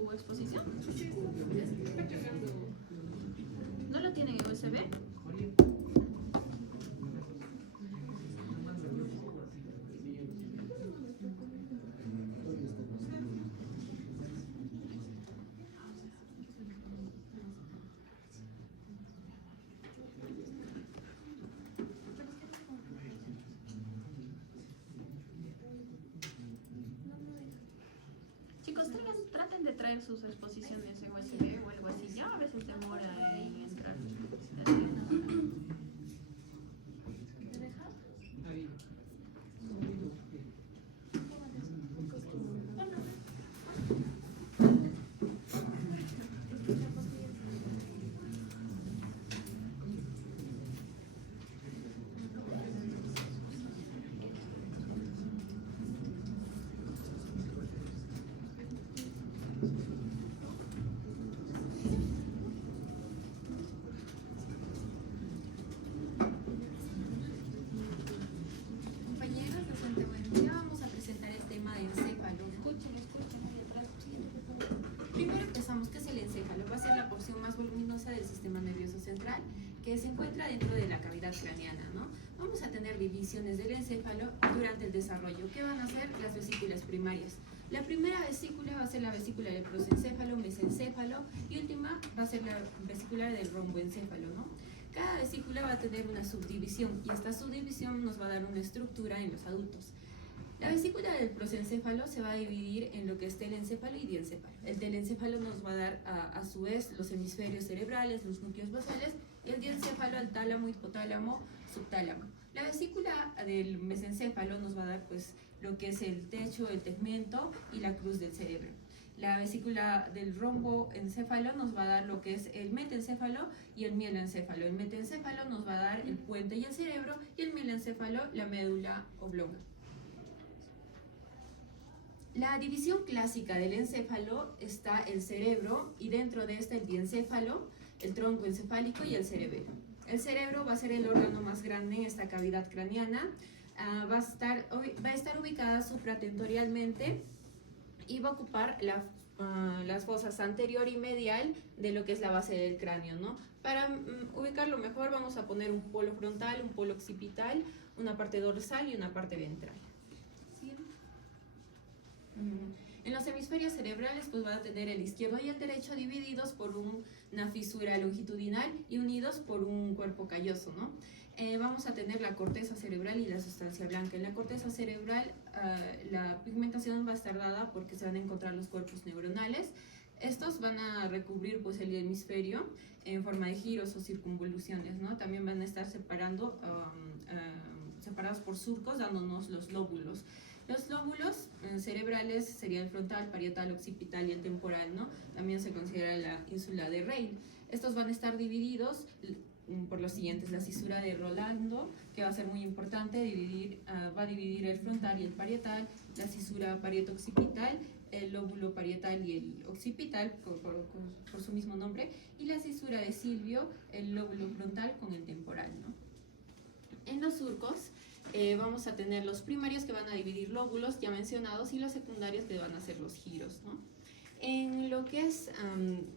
su exposición? ¿No lo tienen en USB? Chicos, traten de traer sus exposiciones en USB o algo así. Ya a veces demora en entrar. Compañeros, bastante buen día. Vamos a presentar el tema de encéfalo. Escuchen ahí atrás. Primero empezamos, ¿qué es el encéfalo? Va a ser la porción más voluminosa del sistema nervioso central que se encuentra dentro de la cavidad craneana, ¿no? Vamos a tener divisiones del encéfalo durante el desarrollo. ¿Qué van a ser? Las vesículas primarias. La primera vesícula va a ser la vesícula del prosencéfalo, mesencéfalo, y última va a ser la vesícula del romboencéfalo, ¿no? Cada vesícula va a tener una subdivisión y esta subdivisión nos va a dar una estructura en los adultos. La vesícula del prosencéfalo se va a dividir en lo que es telencéfalo y diencéfalo. El telencéfalo nos va a dar a su vez los hemisferios cerebrales, los núcleos basales, y el diencéfalo al tálamo, hipotálamo, subtálamo. La vesícula del mesencéfalo nos va a dar pues lo que es el techo, el tegmento y la cruz del cerebro. La vesícula del romboencéfalo nos va a dar lo que es el metencéfalo y el mieloencéfalo. El metencéfalo nos va a dar el puente y el cerebro, y el mieloencéfalo la médula oblonga. La división clásica del encéfalo está el cerebro, y dentro de esta el diencéfalo, el tronco encefálico y el cerebelo. El cerebro va a ser el órgano más grande en esta cavidad craneana. Va a estar ubicada supratentorialmente y va a ocupar las fosas anterior y medial de lo que es la base del cráneo, ¿no? Para ubicarlo mejor vamos a poner un polo frontal, un polo occipital, una parte dorsal y una parte ventral. ¿Sí? En los hemisferios cerebrales pues van a tener el izquierdo y el derecho divididos por una fisura longitudinal y unidos por un cuerpo calloso, ¿no? Vamos a tener la corteza cerebral y la sustancia blanca. En la corteza cerebral la pigmentación va a estar dada porque se van a encontrar los cuerpos neuronales. Estos van a recubrir pues el hemisferio en forma de giros o circunvoluciones, ¿no? También van a estar separados por surcos, dándonos los lóbulos. Los lóbulos cerebrales serían el frontal, parietal, occipital y el temporal, ¿no? También se considera la ínsula de Rayleigh. Estos van a estar divididos por los siguientes: la cisura de Rolando, que va a ser muy importante, va a dividir el frontal y el parietal; la cisura parieto-occipital, el lóbulo parietal y el occipital, por su mismo nombre; y la cisura de Silvio, el lóbulo frontal con el temporal, ¿no? En los surcos vamos a tener los primarios, que van a dividir lóbulos ya mencionados, y los secundarios, que van a ser los giros, ¿no? En lo que es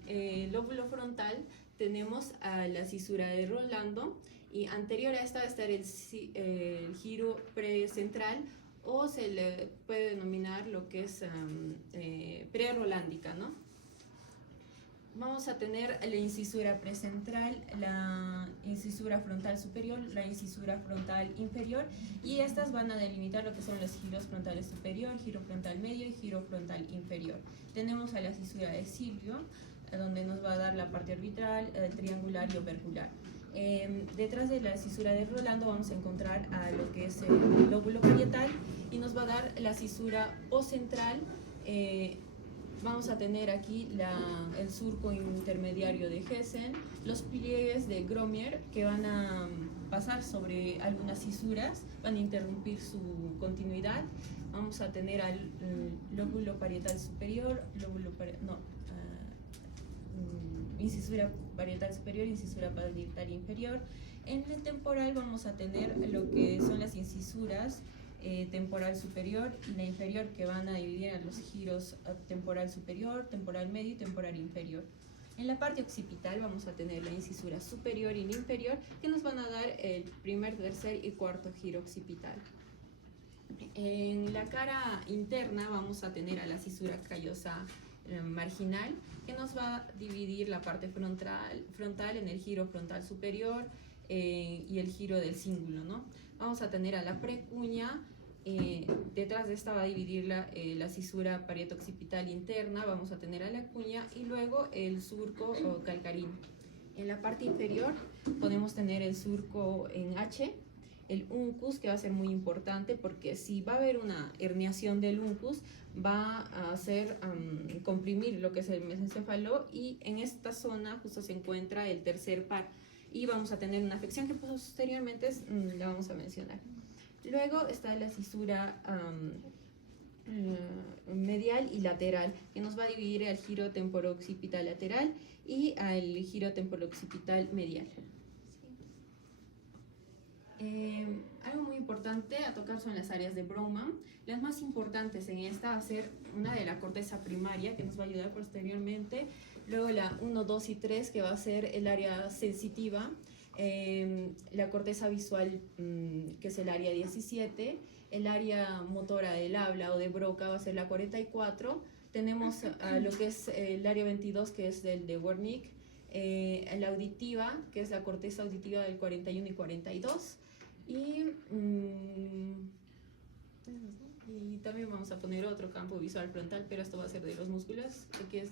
el lóbulo frontal tenemos a la cisura de Rolando, y anterior a esta va a estar el giro precentral, o se le puede denominar lo que es prerolándica, ¿no? Vamos a tener la incisura precentral, la incisura frontal superior, la incisura frontal inferior, y estas van a delimitar lo que son los giros frontales superior, giro frontal medio y giro frontal inferior. Tenemos a la cisura de Silvio, donde nos va a dar la parte orbital, triangular y opercular. Detrás de la cisura de Rolando vamos a encontrar a lo que es el lóbulo parietal, y nos va a dar la cisura ocentral. Vamos a tener aquí el surco intermediario de Hessen, los pliegues de Gromier, que van a pasar sobre algunas cisuras, van a interrumpir su continuidad. Vamos a tener al lóbulo parietal superior, incisura parietal superior, incisura parietal inferior. En el temporal vamos a tener lo que son las incisuras temporal superior y la inferior, que van a dividir a los giros temporal superior, temporal medio y temporal inferior. En la parte occipital vamos a tener la incisura superior y la inferior, que nos van a dar el primer, tercer y cuarto giro occipital. En la cara interna vamos a tener a la cisura callosa marginal, que nos va a dividir la parte frontal en el giro frontal superior y el giro del cíngulo, ¿no? Vamos a tener a la precuña. Detrás de esta va a dividir la cisura parieto-occipital interna, vamos a tener a la cuña y luego el surco o calcarín. En la parte inferior podemos tener el surco en H, el uncus, que va a ser muy importante porque si va a haber una herniación del uncus, va a hacer comprimir lo que es el mesencéfalo, y en esta zona justo se encuentra el tercer par y vamos a tener una afección que posteriormente la vamos a mencionar. Luego está la cisura medial y lateral, que nos va a dividir al giro temporo-occipital lateral y al giro temporo-occipital medial. Algo muy importante a tocar son las áreas de Brougham. Las más importantes en esta va a ser una de la corteza primaria, que nos va a ayudar posteriormente. Luego la 1, 2 y 3, que va a ser el área sensitiva. La corteza visual, que es el área 17, el área motora del habla o de Broca va a ser la 44, tenemos lo que es el área 22, que es del de Wernicke, la auditiva, que es la corteza auditiva del 41 y 42, y también vamos a poner otro campo visual frontal, pero esto va a ser de los músculos, que es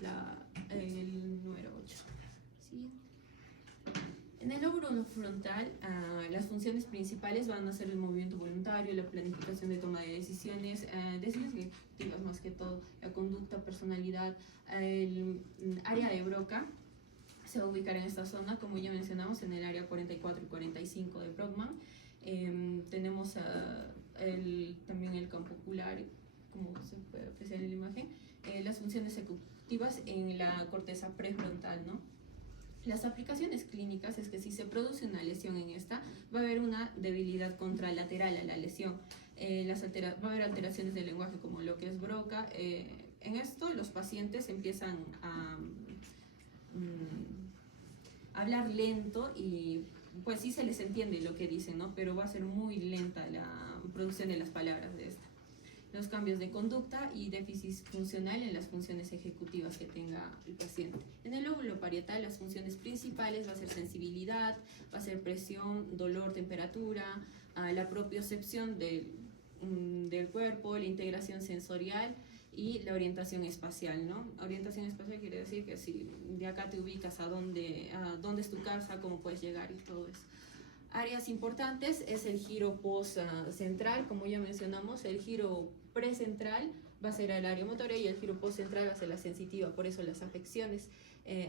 el número 8. Siguiente. En el lóbulo frontal, las funciones principales van a ser el movimiento voluntario, la planificación de toma de decisiones ejecutivas más que todo, la conducta, personalidad. El área de Broca se va a ubicar en esta zona, como ya mencionamos, en el área 44 y 45 de Brodmann. Tenemos también el campo ocular, como se puede apreciar en la imagen, las funciones ejecutivas en la corteza prefrontal, ¿no? Las aplicaciones clínicas es que si se produce una lesión en esta, va a haber una debilidad contralateral a la lesión. Va a haber alteraciones del lenguaje como lo que es Broca. En esto los pacientes empiezan a hablar lento y pues sí se les entiende lo que dicen, ¿no? Pero va a ser muy lenta la producción de las palabras de esta. Los cambios de conducta y déficit funcional en las funciones ejecutivas que tenga el paciente. En el lóbulo parietal, las funciones principales va a ser sensibilidad, va a ser presión, dolor, temperatura, la propiocepción del cuerpo, la integración sensorial y la orientación espacial, ¿no? Orientación espacial quiere decir que si de acá te ubicas a dónde es tu casa, cómo puedes llegar y todo eso. Áreas importantes es el giro post-central, como ya mencionamos, el giro precentral va a ser el área motora y el giro post-central va a ser la sensitiva, por eso las afecciones,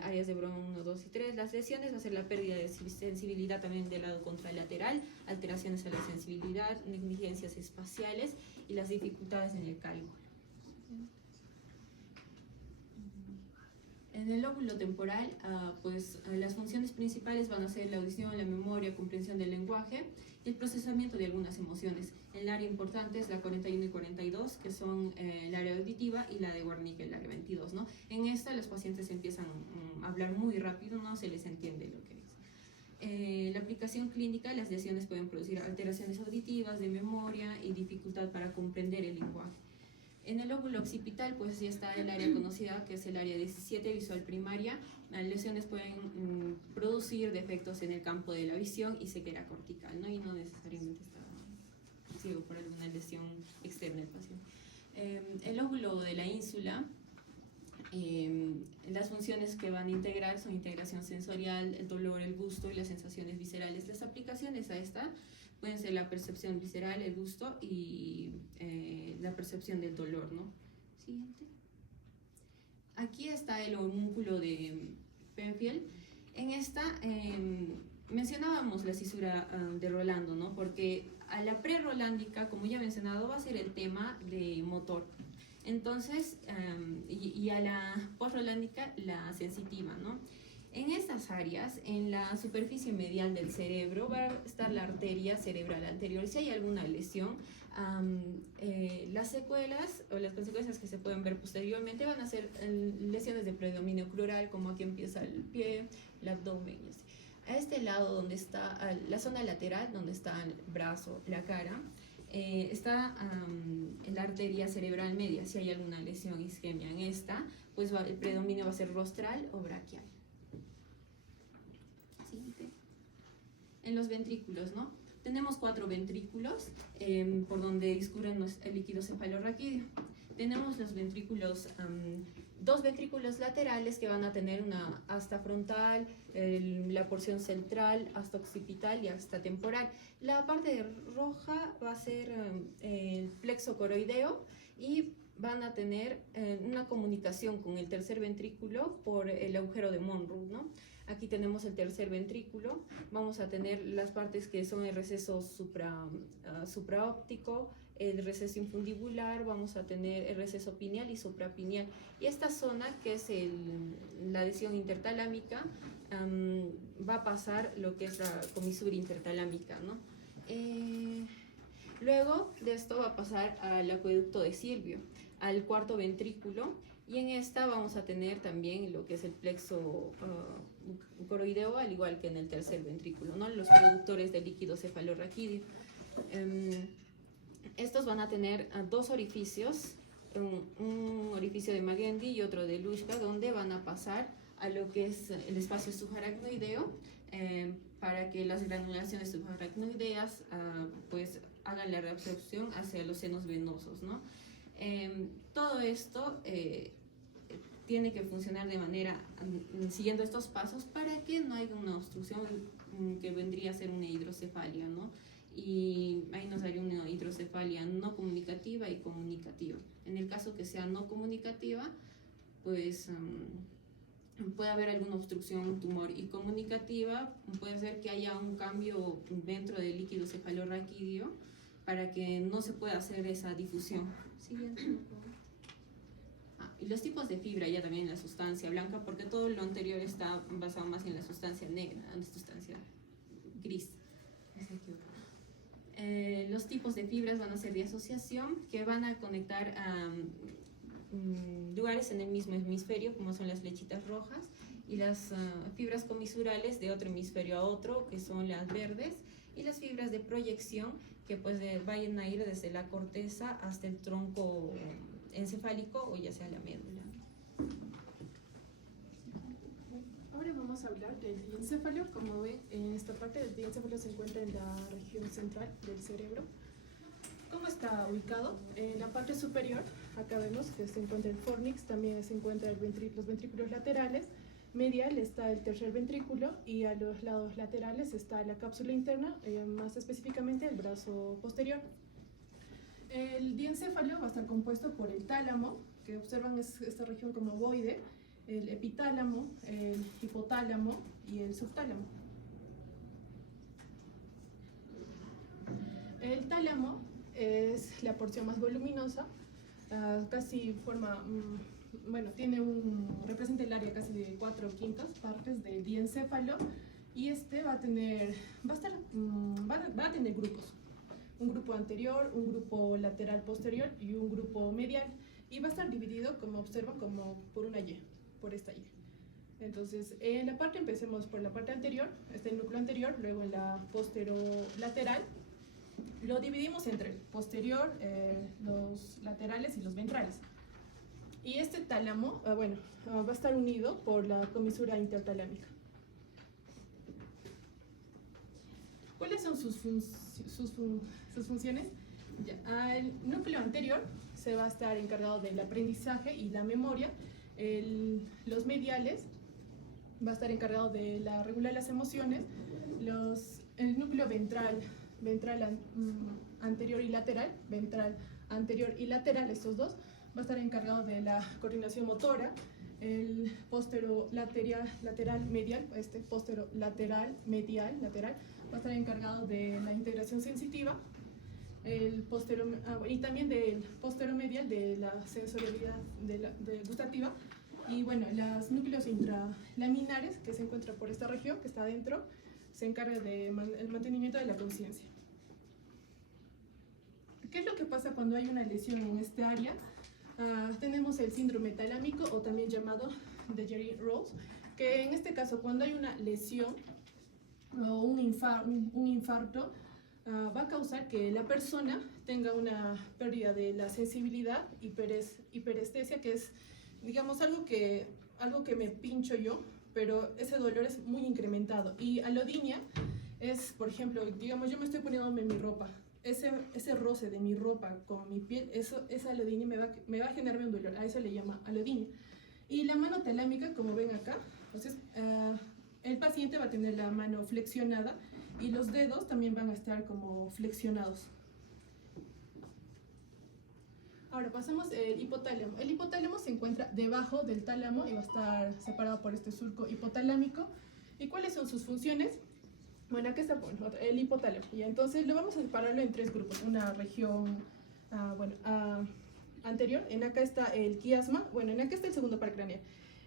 áreas de Brown 1, 2 y 3, las lesiones va a ser la pérdida de sensibilidad también del lado contralateral, alteraciones a la sensibilidad, negligencias espaciales y las dificultades en el cálculo. En el lóbulo temporal, las funciones principales van a ser la audición, la memoria, comprensión del lenguaje y el procesamiento de algunas emociones. El área importante es la 41 y 42, que son el área auditiva, y la de Wernicke, el área 22, ¿no? En esta los pacientes empiezan a hablar muy rápido, no se les entiende lo que dice. La aplicación clínica, las lesiones pueden producir alteraciones auditivas, de memoria y dificultad para comprender el lenguaje. En el lóbulo occipital, pues ya está el área conocida, que es el área 17, visual primaria. Las lesiones pueden producir defectos en el campo de la visión y ceguera cortical, ¿no? Y no necesariamente está ciego por alguna lesión externa del paciente. El lóbulo de la ínsula, las funciones que van a integrar son integración sensorial, el dolor, el gusto y las sensaciones viscerales. Las aplicaciones a esta pueden ser la percepción visceral, el gusto y la percepción del dolor, ¿no? Siguiente. Aquí está el homúnculo de Penfield. En esta mencionábamos la cisura de Rolando, ¿no? Porque a la pre-rolándica, como ya he mencionado, va a ser el tema de motor. Entonces, y a la post-rolándica, la sensitiva, ¿no? En estas áreas, en la superficie medial del cerebro, va a estar la arteria cerebral anterior. Si hay alguna lesión, las secuelas o las consecuencias que se pueden ver posteriormente van a ser lesiones de predominio crural, como aquí empieza el pie, el abdomen y así. A este lado, donde está la zona lateral, donde está el brazo, la cara, está la arteria cerebral media. Si hay alguna lesión isquemia en esta, pues el predominio va a ser rostral o braquial. Siguiente. En los ventrículos, ¿no? Tenemos 4 ventrículos por donde discurre el líquido cefalorraquídeo. Tenemos los ventrículos, 2 ventrículos laterales que van a tener una asta frontal, la porción central, asta occipital y asta temporal. La parte roja va a ser el plexo coroideo y van a tener una comunicación con el tercer ventrículo por el agujero de Monroe, ¿no? Aquí tenemos el tercer ventrículo, vamos a tener las partes que son el receso supraóptico, el receso infundibular, vamos a tener el receso pineal y suprapineal. Y esta zona, que es la adhesión intertalámica, va a pasar lo que es la comisura intertalámica, ¿no? Luego de esto va a pasar al acueducto de Silvio, al cuarto ventrículo, y en esta vamos a tener también lo que es el plexo coroideo, al igual que en el tercer ventrículo, ¿no? Los productores del líquido cefalorraquídeo. Estos van a tener 2 orificios, un orificio de Magendie y otro de Luschka, donde van a pasar a lo que es el espacio subaracnoideo, para que las granulaciones subaracnoideas pues hagan la reabsorción hacia los senos venosos, ¿no? Todo esto tiene que funcionar de manera, siguiendo estos pasos, para que no haya una obstrucción que vendría a ser una hidrocefalia, ¿no? Y ahí nos daría una hidrocefalia no comunicativa y comunicativa. En el caso que sea no comunicativa, pues puede haber alguna obstrucción, tumor, y comunicativa puede ser que haya un cambio dentro del líquido cefalorraquídeo para que no se pueda hacer esa difusión. Siguiente. Y los tipos de fibra ya también en la sustancia blanca, porque todo lo anterior está basado más en la sustancia negra, en la sustancia gris. Los tipos de fibras van a ser de asociación, que van a conectar a lugares en el mismo hemisferio, como son las flechitas rojas, y las fibras comisurales de otro hemisferio a otro, que son las verdes, y las fibras de proyección, que pues vayan a ir desde la corteza hasta el tronco encefálico o ya sea la médula. Ahora vamos a hablar del diencéfalo. Como ven, en esta parte del diencéfalo se encuentra en la región central del cerebro. ¿Cómo está ubicado? En la parte superior, acá vemos que se encuentra el fornix, también se encuentran los ventrículos laterales. Medial está el tercer ventrículo y a los lados laterales está la cápsula interna, más específicamente el brazo posterior. El diencéfalo va a estar compuesto por el tálamo, que observan esta región como ovoide, el epitálamo, el hipotálamo y el subtálamo. El tálamo es la porción más voluminosa, casi forma, representa el área casi de 4/5 partes del diencéfalo, y este va a tener grupos. Un grupo anterior, un grupo lateral posterior y un grupo medial, y va a estar dividido, como observan, como por una Y, por esta Y. Entonces, en la parte, empecemos por la parte anterior, está el núcleo anterior, luego en la posterolateral, lo dividimos entre el posterior, los laterales y los ventrales. Y este tálamo, va a estar unido por la comisura intertalámica. ¿Cuáles son sus funciones? El núcleo anterior se va a estar encargado del aprendizaje y la memoria. Los mediales va a estar encargado de la regular las emociones. El núcleo ventral anterior y lateral, estos dos, va a estar encargado de la coordinación motora. El posterolateral medial, posterolateral medial lateral, va a estar encargado de la integración sensitiva, y también del posteromedial de la sensorialidad gustativa, Y bueno, los núcleos intralaminares que se encuentran por esta región, que está adentro, se encarga del mantenimiento de la conciencia. ¿Qué es lo que pasa cuando hay una lesión en esta área? Tenemos el síndrome talámico, o también llamado de Jerry-Rose, que en este caso, cuando hay una lesión o un infarto, va a causar que la persona tenga una pérdida de la sensibilidad, hiperestesia, que es, digamos, algo que me pincho yo, pero ese dolor es muy incrementado. Y alodinia es, por ejemplo, digamos, yo me estoy poniéndome mi ropa, ese roce de mi ropa con mi piel, esa alodinia me va a generar un dolor, a eso le llama alodinia. Y la mano talámica, como ven acá, entonces, el paciente va a tener la mano flexionada y los dedos también van a estar como flexionados. Ahora pasamos el hipotálamo. El hipotálamo se encuentra debajo del tálamo y va a estar separado por este surco hipotalámico. ¿Y cuáles son sus funciones? Bueno, acá está el hipotálamo. Y entonces lo vamos a separarlo en tres grupos. Una región anterior, en acá está el quiasma, bueno, en acá está el segundo par craneal.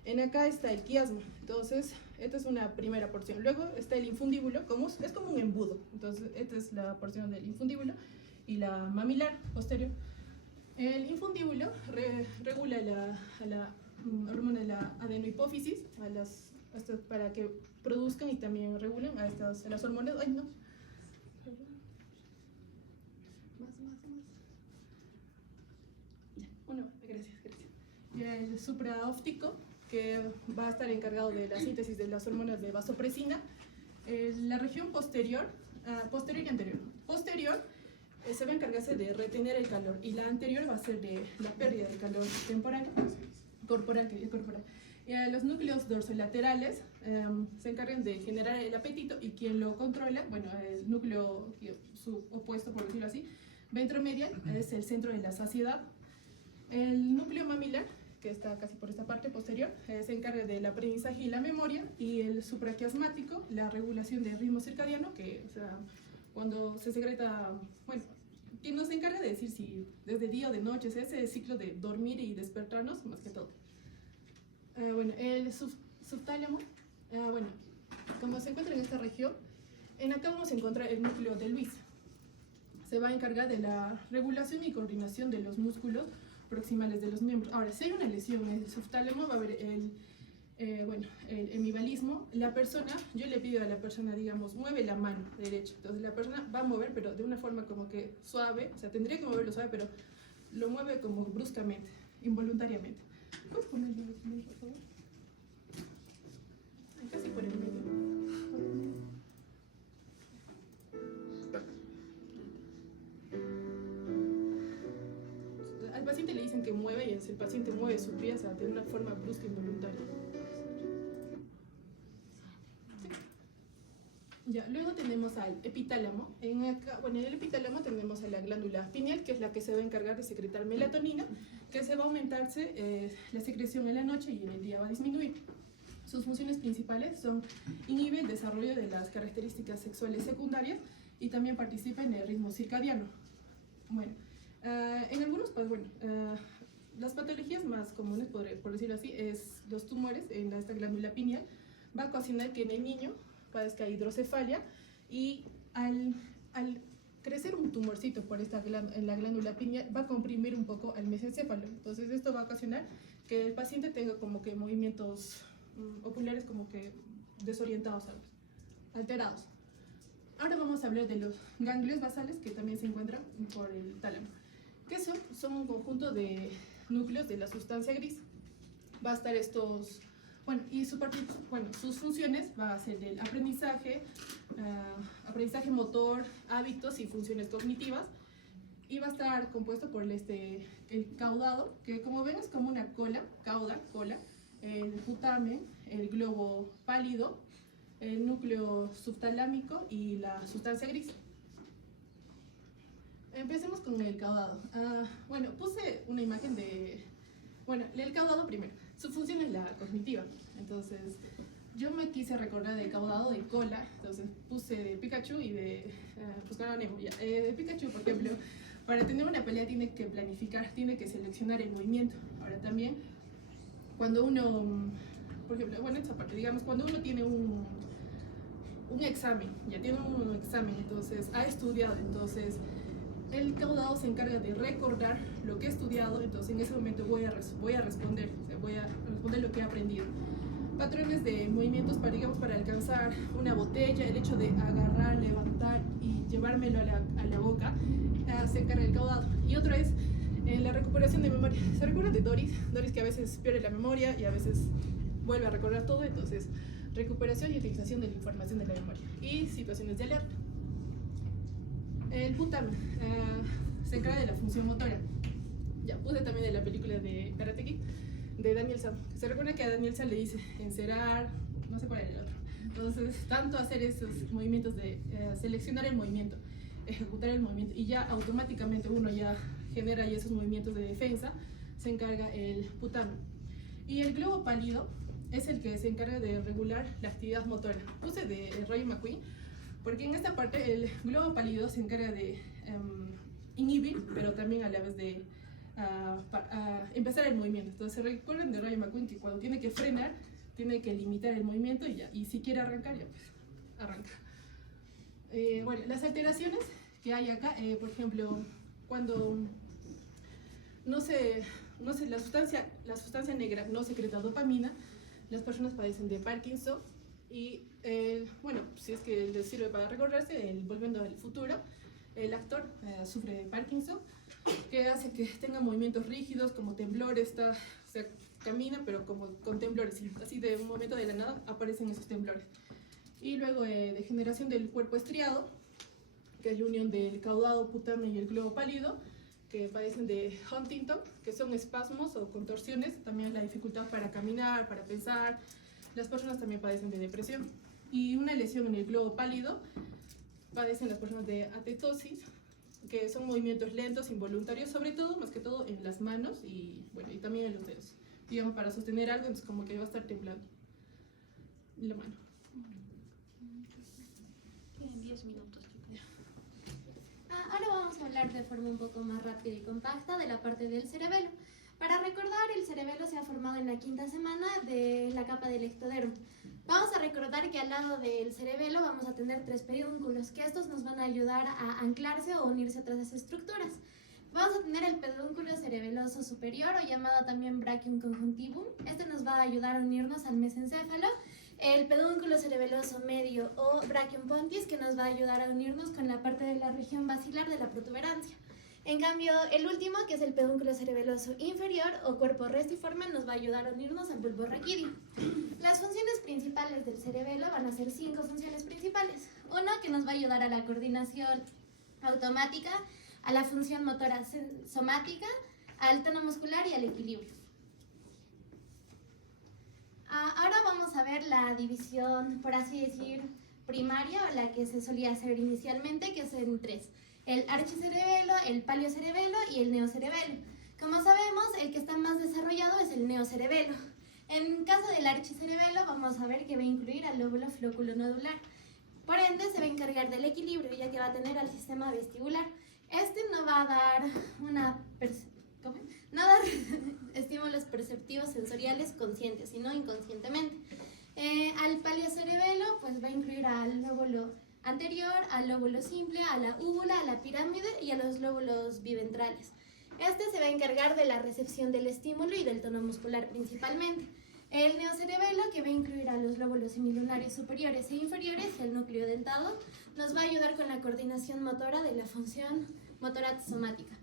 En acá está el quiasma, entonces esta es una primera porción. Luego está el infundíbulo, es como un embudo. Entonces esta es la porción del infundíbulo y la mamilar posterior. El infundíbulo regula la hormona de la adenohipófisis para que produzcan y también regulen a las hormonas. Ay, no. Bueno, gracias. Y el supraóptico, que va a estar encargado de la síntesis de las hormonas de vasopresina. La región posterior y anterior. Posterior se va a encargarse de retener el calor, y la anterior va a ser de la pérdida de calor corporal. Los núcleos dorsolaterales se encargan de generar el apetito, y quien lo controla, bueno, el núcleo su opuesto, por decirlo así, ventromedial, es el centro de la saciedad. El núcleo mamilar, que está casi por esta parte posterior, se encarga del aprendizaje y la memoria, y el supraquiasmático, la regulación del ritmo circadiano, que, o sea, cuando se secreta, bueno, quien nos encarga de decir si desde día o de noche, es ese ciclo de dormir y despertarnos, más que todo. Bueno, el subtálamo, bueno, como se encuentra en esta región, en acá vamos a encontrar el núcleo de Luis. Se va a encargar de la regulación y coordinación de los músculos proximales de los miembros. Ahora, si hay una lesión en el subtálamo, va a haber el hemivalismo. La persona, yo le pido a la persona, digamos, mueve la mano derecha. Entonces la persona va a mover, pero de una forma como que suave, o sea, tendría que moverlo suave, pero lo mueve como bruscamente, involuntariamente. ¿Puedes ponerlo en el medio, por favor? Casi por el medio. Al paciente le dicen que mueve, y el paciente mueve su pie, o sea, de una forma brusca, involuntaria. Ya, luego tenemos al epitálamo. En el epitálamo tenemos a la glándula pineal, que es la que se va a encargar de secretar melatonina, que se va a aumentarse la secreción en la noche, y en el día va a disminuir. Sus funciones principales son inhibir el desarrollo de las características sexuales secundarias, y también participa en el ritmo circadiano. Bueno, en algunos, pues bueno, las patologías más comunes, por decirlo así, es los tumores en esta glándula pineal. Va a ocasionar que en el niño padezca hidrocefalia, y al crecer un tumorcito en la glándula pineal, va a comprimir un poco al mesencéfalo. Entonces esto va a ocasionar que el paciente tenga como que movimientos oculares como que desorientados, alterados. Ahora vamos a hablar de los ganglios basales, que también se encuentran por el tálamo. ¿Qué son? Son un conjunto de núcleos de la sustancia gris. Va a estar estos... Bueno, y sus funciones va a ser el aprendizaje motor, hábitos y funciones cognitivas, y va a estar compuesto por el caudado, que como ven es como una cola, cola, el putamen, el globo pálido, el núcleo subtalámico y la sustancia gris. Empecemos con el caudado. Bueno, puse una imagen de... Bueno, el caudado primero. Su función es la cognitiva. Entonces, yo me quise recordar del caudado de cola. Entonces, puse de Pikachu y de Buscar Nemo. De Pikachu, por ejemplo, para tener una pelea tiene que planificar, tiene que seleccionar el movimiento. Ahora también, cuando uno, por ejemplo, bueno, esta parte, digamos, cuando uno tiene un examen, ya tiene un examen, entonces ha estudiado, entonces el caudado se encarga de recordar lo que he estudiado, entonces en ese momento voy a responder, o sea, voy a responder lo que he aprendido. Patrones de movimientos para, digamos, para alcanzar una botella, el hecho de agarrar, levantar y llevármelo a la boca, se encarga el caudado. Y otro es la recuperación de memoria. ¿Se recuerdan de Doris? Doris que a veces pierde la memoria y a veces vuelve a recordar todo, entonces recuperación y utilización de la información de la memoria. Y situaciones de alerta. El putamen se encarga de la función motora. Ya puse también de la película de Karate Kid, de Daniel San. Se recuerda que a Daniel San le dice encerar, no sé cuál era el otro. Entonces, tanto hacer esos movimientos de seleccionar el movimiento, ejecutar el movimiento, y ya automáticamente uno ya genera ya esos movimientos de defensa, se encarga el putamen. Y el globo pálido es el que se encarga de regular la actividad motora. Puse de Rayo McQueen, porque en esta parte el globo pálido se encarga de inhibir, pero también a la vez de empezar el movimiento. Entonces recuerden de Rayo McQueen que cuando tiene que frenar, tiene que limitar el movimiento y ya. Y si quiere arrancar, ya pues arranca. Bueno, las alteraciones que hay acá, por ejemplo, cuando la sustancia negra no secreta dopamina, las personas padecen de Parkinson. Y bueno, si es que les sirve para recordarse, Volviendo al futuro, el actor sufre de Parkinson, que hace que tenga movimientos rígidos, como temblores, o sea, camina pero como con temblores, y así de un momento de la nada aparecen esos temblores. Y luego degeneración del cuerpo estriado, que es la unión del caudado, putamen y el globo pálido, que padecen de Huntington, que son espasmos o contorsiones, también la dificultad para caminar, para pensar. Las personas también padecen de depresión. Y una lesión en el globo pálido padecen las personas de atetosis, que son movimientos lentos, involuntarios, sobre todo, más que todo en las manos y, bueno, y también en los dedos. Digamos, para sostener algo, entonces como que va a estar temblando la mano. Tienen 10 minutos. Ahora vamos a hablar de forma un poco más rápida y compacta de la parte del cerebelo. Para recordar, el cerebelo se ha formado en la quinta semana de la capa del ectodermo. Vamos a recordar que al lado del cerebelo vamos a tener 3 pedúnculos, que estos nos van a ayudar a anclarse o unirse a otras estructuras. Vamos a tener el pedúnculo cerebeloso superior, o llamado también brachium conjunctivum. Este nos va a ayudar a unirnos al mesencéfalo. El pedúnculo cerebeloso medio, o brachium pontis, que nos va a ayudar a unirnos con la parte de la región basilar de la protuberancia. En cambio, el último, que es el pedúnculo cerebeloso inferior o cuerpo restiforme, nos va a ayudar a unirnos al bulbo raquídeo. Las funciones principales del cerebelo van a ser 5 funciones principales. Una, que nos va a ayudar a la coordinación automática, a la función motora somática, al tono muscular y al equilibrio. Ahora vamos a ver la división, por así decir, primaria, o la que se solía hacer inicialmente, que es en 3. El archicerebelo, el paliocerebelo y el neocerebelo. Como sabemos, el que está más desarrollado es el neocerebelo. En caso del archicerebelo, vamos a ver que va a incluir al lóbulo flóculo-nodular. Por ende, se va a encargar del equilibrio, ya que va a tener al sistema vestibular. Este no va a dar estímulos perceptivos sensoriales conscientes, sino inconscientemente. Al paliocerebelo, pues va a incluir al lóbulo anterior, al lóbulo simple, a la úvula, a la pirámide y a los lóbulos biventrales. Este se va a encargar de la recepción del estímulo y del tono muscular principalmente. El neocerebelo, que va a incluir a los lóbulos semilunares superiores e inferiores y al núcleo dentado, nos va a ayudar con la coordinación motora de la función motora somática.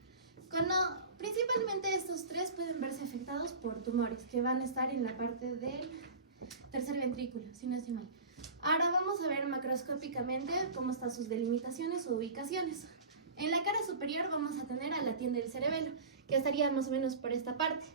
Principalmente estos 3 pueden verse afectados por tumores que van a estar en la parte del tercer ventrículo, si no estoy mal. Ahora vamos a ver macroscópicamente cómo están sus delimitaciones o ubicaciones. En la cara superior vamos a tener a la tienda del cerebelo, que estaría más o menos por esta parte.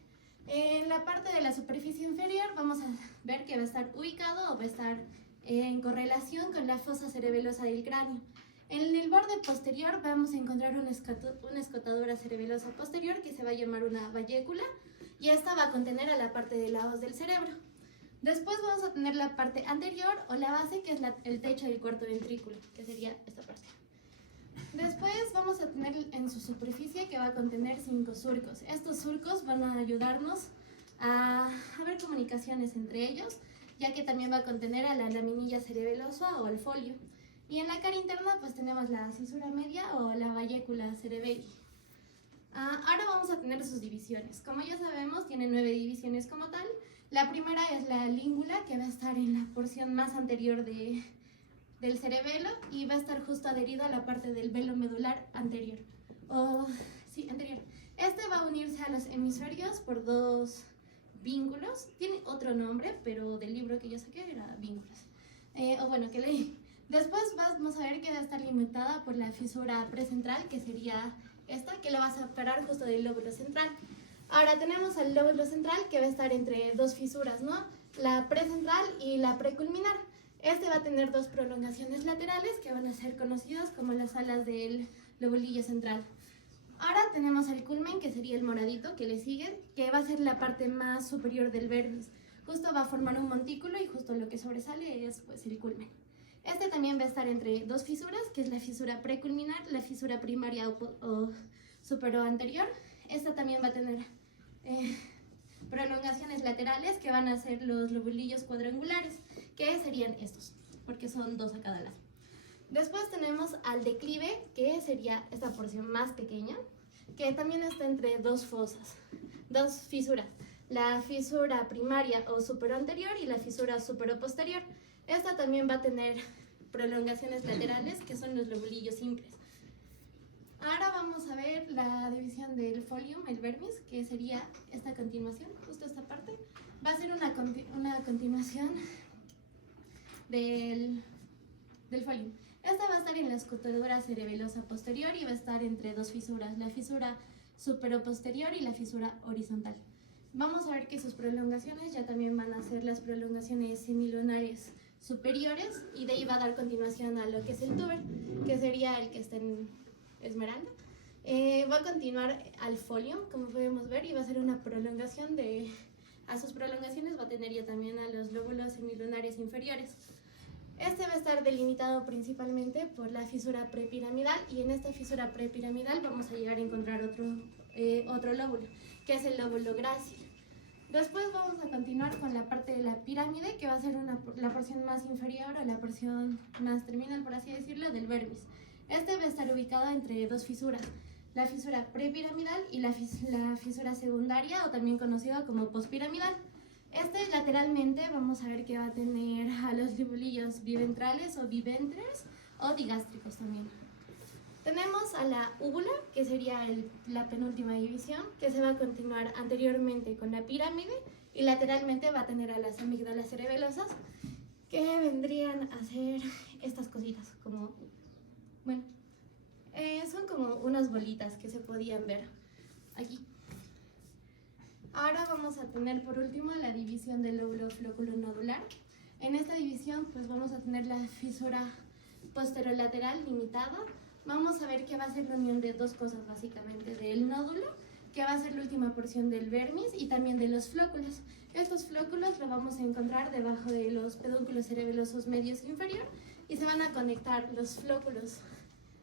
En la parte de la superficie inferior vamos a ver que va a estar ubicado o va a estar en correlación con la fosa cerebelosa del cráneo. En el borde posterior vamos a encontrar una escotadura cerebelosa posterior que se va a llamar una vallécula, y esta va a contener a la parte de la hoz del cerebro. Después vamos a tener la parte anterior o la base, que es el techo del cuarto ventrículo, que sería esta parte. Después vamos a tener en su superficie, que va a contener 5 surcos. Estos surcos van a ayudarnos a haber comunicaciones entre ellos, ya que también va a contener a la laminilla cerebelosa o al folio. Y en la cara interna pues tenemos la cisura media o la vallécula cerebelli. Ahora vamos a tener sus divisiones. Como ya sabemos, tiene 9 divisiones como tal. La primera es la língula, que va a estar en la porción más anterior del cerebelo y va a estar justo adherido a la parte del velo medular anterior. Anterior. Este va a unirse a los hemisferios por 2 vínculos. Tiene otro nombre, pero del libro que yo saqué era vínculos. Que leí. Después vamos a ver que va a estar limitada por la fisura precentral, que sería esta, que lo va a separar justo del lóbulo central. Ahora tenemos el lóbulo central, que va a estar entre 2 fisuras, ¿no? La precentral y la preculminar. Este va a tener 2 prolongaciones laterales que van a ser conocidas como las alas del lobulillo central. Ahora tenemos el culmen, que sería el moradito que le sigue, que va a ser la parte más superior del vermis. Justo va a formar un montículo y justo lo que sobresale es pues el culmen. Este también va a estar entre 2 fisuras, que es la fisura preculminar, la fisura primaria o superoanterior. Esta también va a tener prolongaciones laterales que van a ser los lobulillos cuadrangulares, que serían estos, porque son 2 a cada lado. Después tenemos al declive, que sería esta porción más pequeña, que también está entre 2 fosas, 2 fisuras, la fisura primaria o superoanterior y la fisura superoposterior. Esta también va a tener prolongaciones laterales, que son los lobulillos simples. Ahora vamos a ver la división del folium, el vermis, que sería esta continuación, justo esta parte. Va a ser una continuación del folium. Esta va a estar en la escotadura cerebelosa posterior y va a estar entre 2 fisuras, la fisura superoposterior y la fisura horizontal. Vamos a ver que sus prolongaciones ya también van a ser las prolongaciones semilunares superiores, y de ahí va a dar continuación a lo que es el tuber, que sería el que está en esmeralda. Va a continuar al folium, como podemos ver, y va a ser una prolongación a sus prolongaciones va a tener ya también a los lóbulos semilunares inferiores. Este va a estar delimitado principalmente por la fisura prepiramidal, y en esta fisura prepiramidal vamos a llegar a encontrar otro lóbulo, que es el lóbulo grácil. Después vamos a continuar con la parte de la pirámide, que va a ser la porción más inferior o la porción más terminal, por así decirlo, del vermis. Este va a estar ubicado entre 2 fisuras, la fisura prepiramidal y la fisura secundaria, o también conocida como pospiramidal. Este lateralmente vamos a ver que va a tener a los lobulillos biventrales o biventres o digástricos también. Tenemos a la úvula, que sería la penúltima división, que se va a continuar anteriormente con la pirámide, y lateralmente va a tener a las amígdalas cerebelosas, que vendrían a ser estas cositas, son como unas bolitas que se podían ver aquí. Ahora vamos a tener por último la división del lóbulo flóculo-nodular. En esta división pues vamos a tener la fisura posterolateral limitada. Vamos a ver que va a ser la unión de 2 cosas básicamente, del nódulo, que va a ser la última porción del vermis, y también de los flóculos. Estos flóculos los vamos a encontrar debajo de los pedúnculos cerebelosos medios e inferior, y se van a conectar los flóculos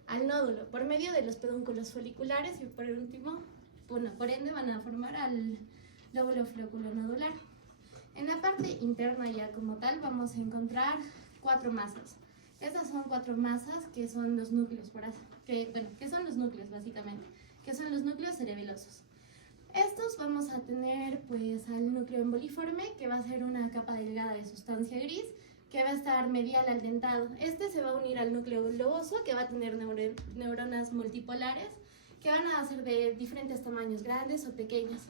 al nódulo por medio de los pedúnculos foliculares, y por último, por ende van a formar al lóbulo flóculo-nodular. En la parte interna ya como tal vamos a encontrar 4 masas. Estas son 4 masas que son los núcleos, que son los núcleos básicamente, que son los núcleos cerebelosos. Estos vamos a tener pues al núcleo emboliforme, que va a ser una capa delgada de sustancia gris, que va a estar medial al dentado. Este se va a unir al núcleo globoso, que va a tener neuronas multipolares, que van a ser de diferentes tamaños, grandes o pequeñas.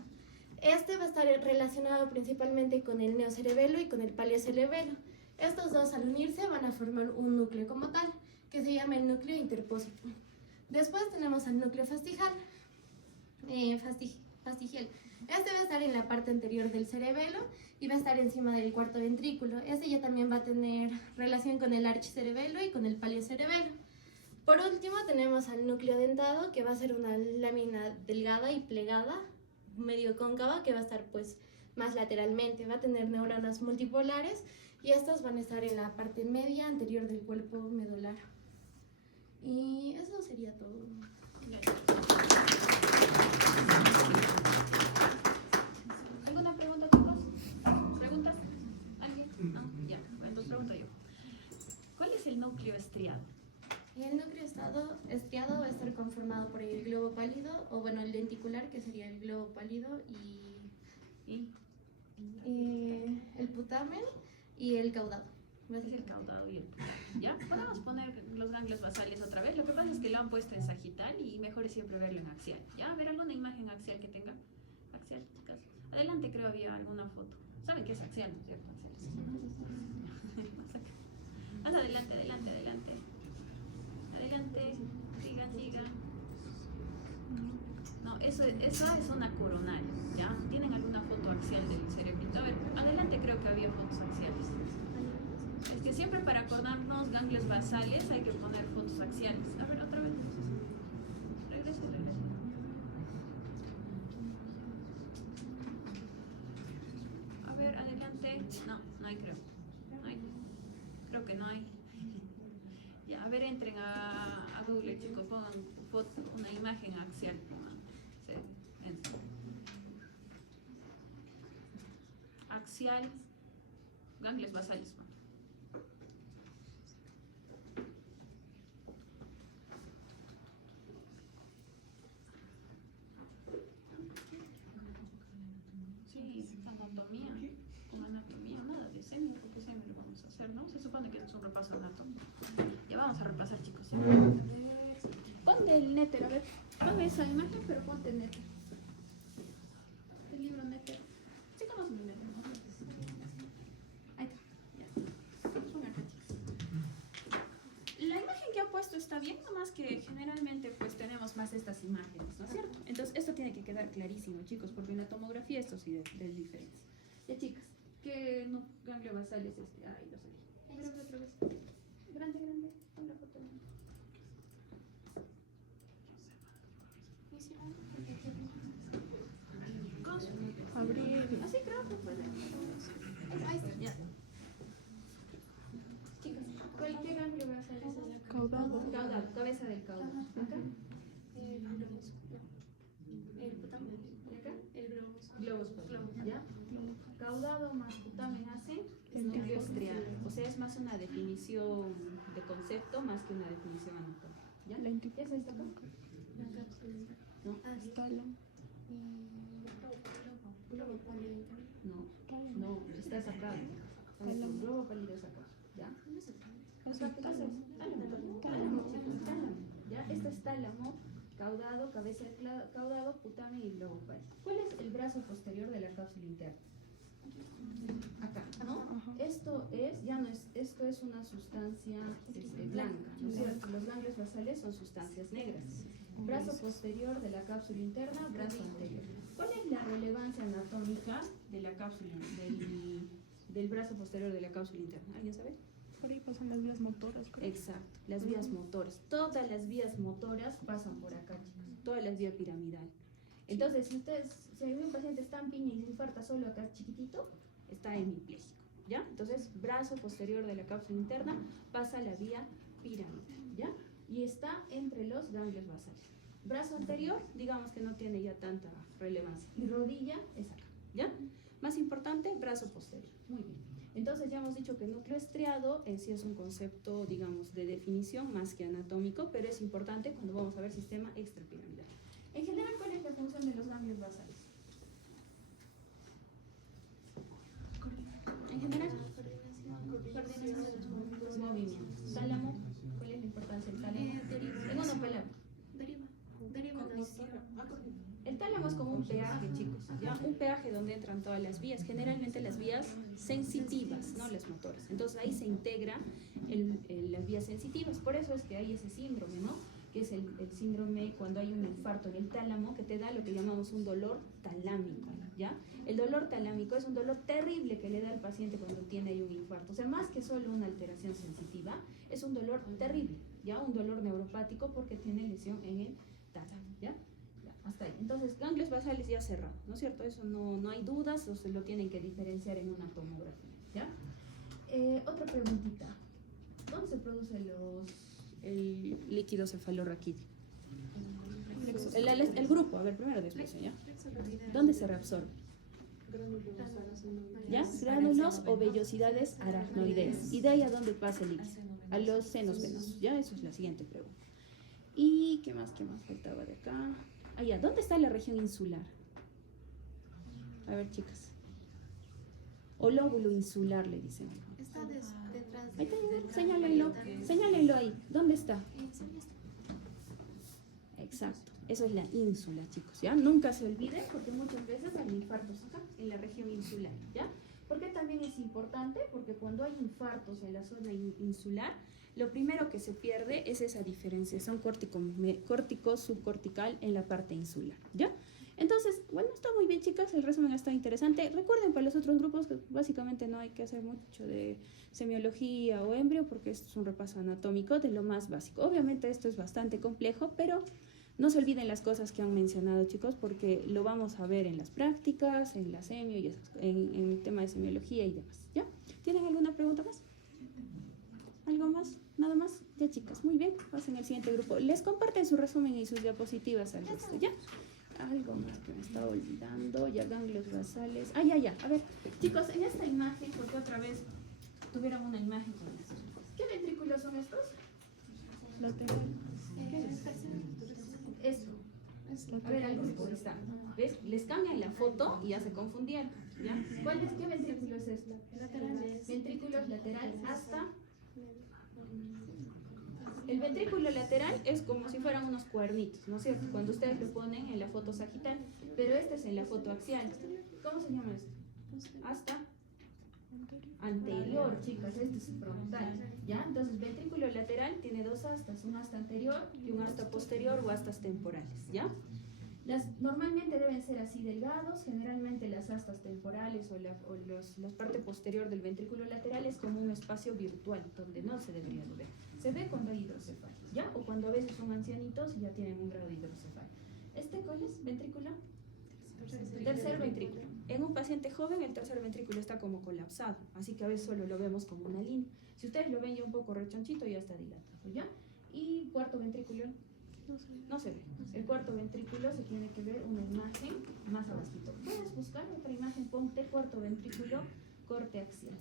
Este va a estar relacionado principalmente con el neocerebelo y con el paleocerebelo. Estos dos al unirse van a formar un núcleo como tal, que se llama el núcleo interpósito. Después tenemos al núcleo fastigial. Este va a estar en la parte anterior del cerebelo y va a estar encima del cuarto ventrículo. Este ya también va a tener relación con el archicerebelo y con el paleocerebelo. Por último tenemos al núcleo dentado, que va a ser una lámina delgada y plegada, medio cóncava, que va a estar pues más lateralmente. Va a tener neuronas multipolares, y estos van a estar en la parte media anterior del cuerpo medular. Y eso sería todo. Tengo una pregunta estriado va a estar conformado por el globo pálido, o bueno, el lenticular, que sería el globo pálido, Y el putamen y el caudado. es el caudado y el putamen. ¿Ya? Podemos poner los ganglios basales otra vez. Lo que pasa es que lo han puesto en sagital y mejor es siempre verlo en axial. ¿Ya? A ver alguna imagen axial que tenga. Axial, chicas. Adelante creo había alguna foto. ¿Saben qué es axial, no es cierto? Axial es. Más adelante, adelante, adelante. Adelante. Sigan, sigan. No, eso es una coronal, ¿ya? ¿Tienen alguna foto axial del cerebrito? A ver, adelante creo que había fotos axiales. Es que siempre para acordarnos ganglios basales hay que poner fotos axiales. A ver, otra vez. Regrese, regrese. A ver, adelante. No, no hay creo. No hay. Creo que no hay. Ya, a ver, entren a Google, chicos, pongan una imagen axial. Sí, entren. Axial, ganglios basales. Sí, anatomía, con anatomía, nada de semio, porque semio lo vamos a hacer, ¿no? Se supone que es un repaso anatómico. Ya vamos a repasar, chicos. ¿Sí? Ponte el néter, a ver, ponme esa imagen, pero ponte el néter. El libro néter. ¿Sí conocen el néter? Ahí está, ya está. Pongan acá, chicos. La imagen que ha puesto está bien, nomás que generalmente pues tenemos más estas imágenes, ¿no es cierto? Entonces esto tiene que quedar clarísimo, chicos, porque en la tomografía esto sí es diferencia. Ya, chicas, ¿qué ganglio basal es este? Ahí lo salí. Grande otra vez. Grande, grande. Pon la foto. Abrir. Así creo que puede. Ahí está. Ya. Chicas, ¿qué ganglio basal es ese? Caudado. Caudal, cabeza del caudal. Acá. El putamen. ¿Y acá? El globus. Globos, ¿ya? Caudado más putamen hace núcleo estriado. O sea, es más una definición de concepto más que una definición anatómica. ¿Ya? ¿Ya es esta acá? La cápsula. ¿No? Tálamo. Globo pálido. No, estás acá. El globo pálido es acá. ¿Ya? Tálamo. ¿Ya? Este es tálamo, caudado, cabeza del caudado, putamen y globo pálido. ¿Cuál es el brazo posterior de la cápsula interna? Acá, ¿no? Esto es una sustancia blanca, ¿no es cierto? Los ganglios basales son sustancias negras. Brazo posterior de la cápsula interna, brazo anterior. ¿Cuál es la relevancia anatómica de la cápsula, del brazo posterior de la cápsula interna? ¿Alguien sabe? Por ahí pasan las vías motoras, creo. Exacto, las vías motoras. Todas las vías motoras pasan por acá, chicos. Todas las vías piramidales. Entonces, si un paciente está en piña y se infarta solo acá chiquitito, está hemipléjico, ¿ya? Entonces, brazo posterior de la cápsula interna pasa la vía piramidal, ¿ya? Y está entre los ganglios basales. Brazo anterior, digamos que no tiene ya tanta relevancia. Y rodilla es acá, ¿ya? Más importante, brazo posterior. Muy bien. Entonces ya hemos dicho que el núcleo estriado en sí es un concepto, digamos, de definición más que anatómico, pero es importante cuando vamos a ver sistema extrapiramidal. En general, ¿cuál es la función de los ganglios basales? En general, movimientos. Tálamo, ¿cuál es la importancia del tálamo? En una palabra. Deriva. El tálamo es como un peaje, chicos, ¿ya? Un peaje donde entran todas las vías, generalmente las vías sensitivas, no las motoras. Entonces ahí se integra las vías sensitivas, por eso es que hay ese síndrome, ¿no? Que es el síndrome cuando hay un infarto en el tálamo que te da lo que llamamos un dolor talámico, ¿ya? El dolor talámico es un dolor terrible que le da al paciente cuando tiene ahí un infarto, o sea, más que solo una alteración sensitiva, es un dolor terrible, ¿ya? Un dolor neuropático porque tiene lesión en el tálamo, ¿ya? Hasta ahí. Entonces, ganglios basales ya cerrado, ¿no es cierto? Eso no hay dudas, o se lo tienen que diferenciar en una tomografía, ¿ya? Otra preguntita. ¿Dónde se produce el líquido cefalorraquídeo? El grupo, a ver, primero después, ¿ya? ¿Dónde se reabsorbe? ¿Ya? Gránulos o vellosidades aracnoideas. ¿Y de ahí a dónde pasa el líquido? A los senos venosos, ¿ya? Eso es la siguiente pregunta. Y ¿qué más faltaba de acá? Ah, ya, ¿dónde está la región insular? A ver, chicas. O lóbulo insular, le dicen. Está detrás Ahí está, señálenlo ahí. ¿Dónde está? Exacto, eso es la ínsula, chicos, ¿ya? Nunca se olviden porque muchas veces hay infartos acá, en la región insular, ¿ya? Porque también es importante, porque cuando hay infartos en la zona insular, lo primero que se pierde es esa diferenciación córtico-subcortical en la parte insular, ¿ya? Entonces, bueno, está muy bien, chicas, el resumen está interesante. Recuerden, para los otros grupos que básicamente no hay que hacer mucho de semiología o embrio, porque esto es un repaso anatómico de lo más básico. Obviamente esto es bastante complejo, pero no se olviden las cosas que han mencionado, chicos, porque lo vamos a ver en las prácticas, en la semio, y en el tema de semiología y demás, ¿ya? ¿Tienen alguna pregunta más? ¿Algo más? ¿Nada más? Ya, chicas, muy bien, pasen al siguiente grupo. Les comparten su resumen y sus diapositivas al resto, ¿ya? Algo más que me estaba olvidando, ya ganglios basales. Ah, ya. A ver, chicos, en esta imagen, porque otra vez tuvieron una imagen con eso. ¿Qué ventrículos son estos? Lateral. ¿Qué es? Esto. A ver, algo por está. ¿Ves? Les cambian la foto y ya se confundieron. ¿Ya? ¿Qué ventrículo es esto? Laterales. Ventrículos laterales hasta. El ventrículo lateral es como si fueran unos cuernitos, ¿no es cierto? Cuando ustedes lo ponen en la foto sagital, pero este es en la foto axial. ¿Cómo se llama esto? Hasta anterior, chicas, este es frontal, ¿ya? Entonces, ventrículo lateral tiene dos astas, un asta anterior y un asta posterior o astas temporales, ¿ya? Normalmente deben ser así delgados, generalmente las astas temporales o la parte posterior del ventrículo lateral es como un espacio virtual, donde no se debería de ver. Se ve cuando hay hidrocefalia, ¿ya? O cuando a veces son ancianitos y ya tienen un grado de hidrocefalia. ¿Cuál es? ¿Ventrículo? Tercer ventrículo. En un paciente joven el tercer ventrículo está como colapsado, así que a veces solo lo vemos como una línea. Si ustedes lo ven ya un poco rechonchito, ya está dilatado, ¿ya? Y cuarto ventrículo, no se ve. El cuarto ventrículo se tiene que ver una imagen más abajito. Puedes buscar otra imagen, ponte cuarto ventrículo, corte axial.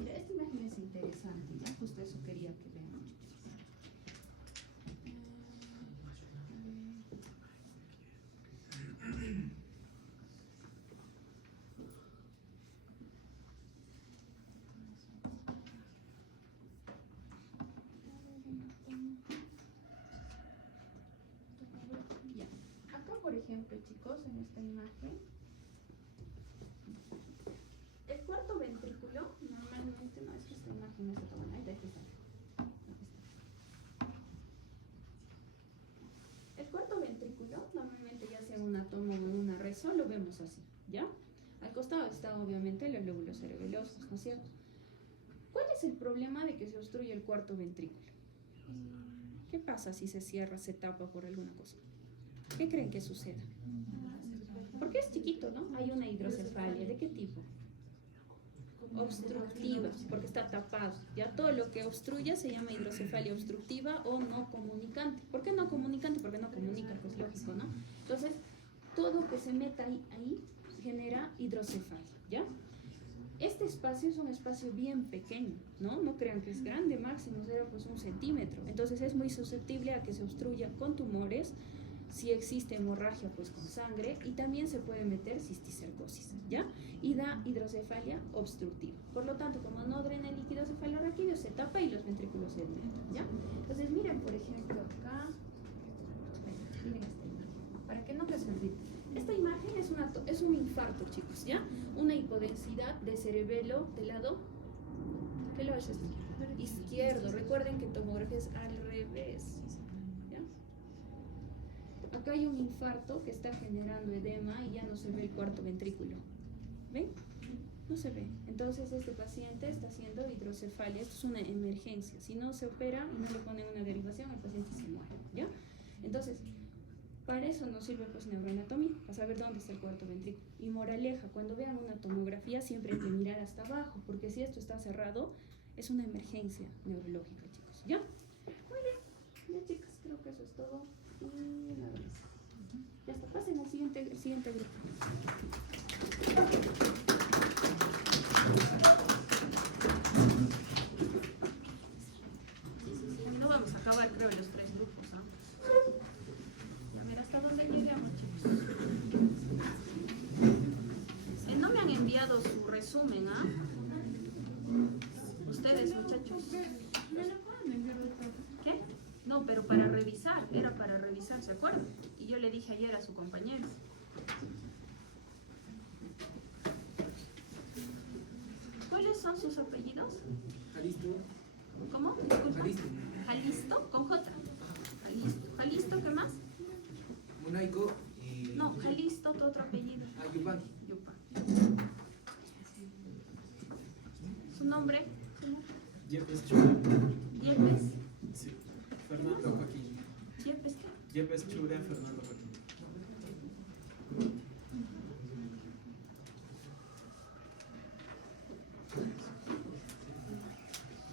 Mira, esta imagen es interesante, ¿ya? Justo eso quería que vean. Ya. Acá, por ejemplo, chicos, en esta imagen, el cuarto ventrículo, normalmente, no, es que esta imagen no está tomada, ahí está. El cuarto ventrículo, normalmente ya sea en una toma o en una reso, lo vemos así, ¿ya? Al costado está obviamente los lóbulos cerebelosos, ¿no es cierto? ¿Cuál es el problema de que se obstruye el cuarto ventrículo? ¿Qué pasa si se cierra, se tapa por alguna cosa? ¿Qué creen que suceda? Porque es chiquito, ¿no? Hay una hidrocefalia. ¿De qué tipo? Obstructiva, porque está tapado. Ya todo lo que obstruye se llama hidrocefalia obstructiva o no comunicante. ¿Por qué no comunicante? Porque no comunica, pues lógico, ¿no? Entonces, todo que se meta ahí genera hidrocefalia, ¿ya? Este espacio es un espacio bien pequeño, ¿no? No crean que es grande, máximo será pues 1 centímetro. Entonces es muy susceptible a que se obstruya con tumores, si existe hemorragia pues con sangre, y también se puede meter cisticercosis, ¿ya? Y da hidrocefalia obstructiva. Por lo tanto, como no drena el líquido cefalorraquídeo, se tapa y los ventrículos se dilatan, ¿ya? Entonces miren, por ejemplo, acá, miren esta imagen, para que no se olvide. Esta imagen es un infarto, chicos, ¿ya? Una hipodensidad de cerebelo del lado, ¿qué lado es este? Izquierdo. Recuerden que tomografía es al revés, ¿ya? Acá hay un infarto que está generando edema y ya no se ve el cuarto ventrículo. ¿Ven? No se ve. Entonces este paciente está haciendo hidrocefalia. Esto es una emergencia. Si no se opera y no le ponen una derivación, el paciente se muere, ¿ya? Entonces, para eso nos sirve pues neuroanatomía, para saber dónde está el cuarto ventrículo. Y moraleja, cuando vean una tomografía siempre hay que mirar hasta abajo, porque si esto está cerrado, es una emergencia neurológica, chicos. ¿Ya? Muy bien. Ya, chicas, creo que eso es todo. Y nada más. Ya está, pasen al siguiente el siguiente grupo. No vamos a acabar, creo, los 3 grupos, ¿no? Ya mira hasta dónde llegamos, chicos. No me han enviado su resumen, ¿ah? Ustedes, muchachos. ¿Qué? No, pero para revisar, era para revisar, ¿se acuerdan? Y yo le dije ayer a su compañero. ¿Cuáles son sus apellidos? Jalisto. ¿Cómo? Disculpa. Jalisto. Jalisto, con J. Jalisto. Jalisto, ¿qué más? Munaico y... No, Jalisto, tu otro apellido. Yupanqui. Yupa. ¿Su nombre? Yepes Chure. Yepes. Sí. Fernando Joaquín. ¿Yepes qué? Yepes Chure, Fernando Joaquín.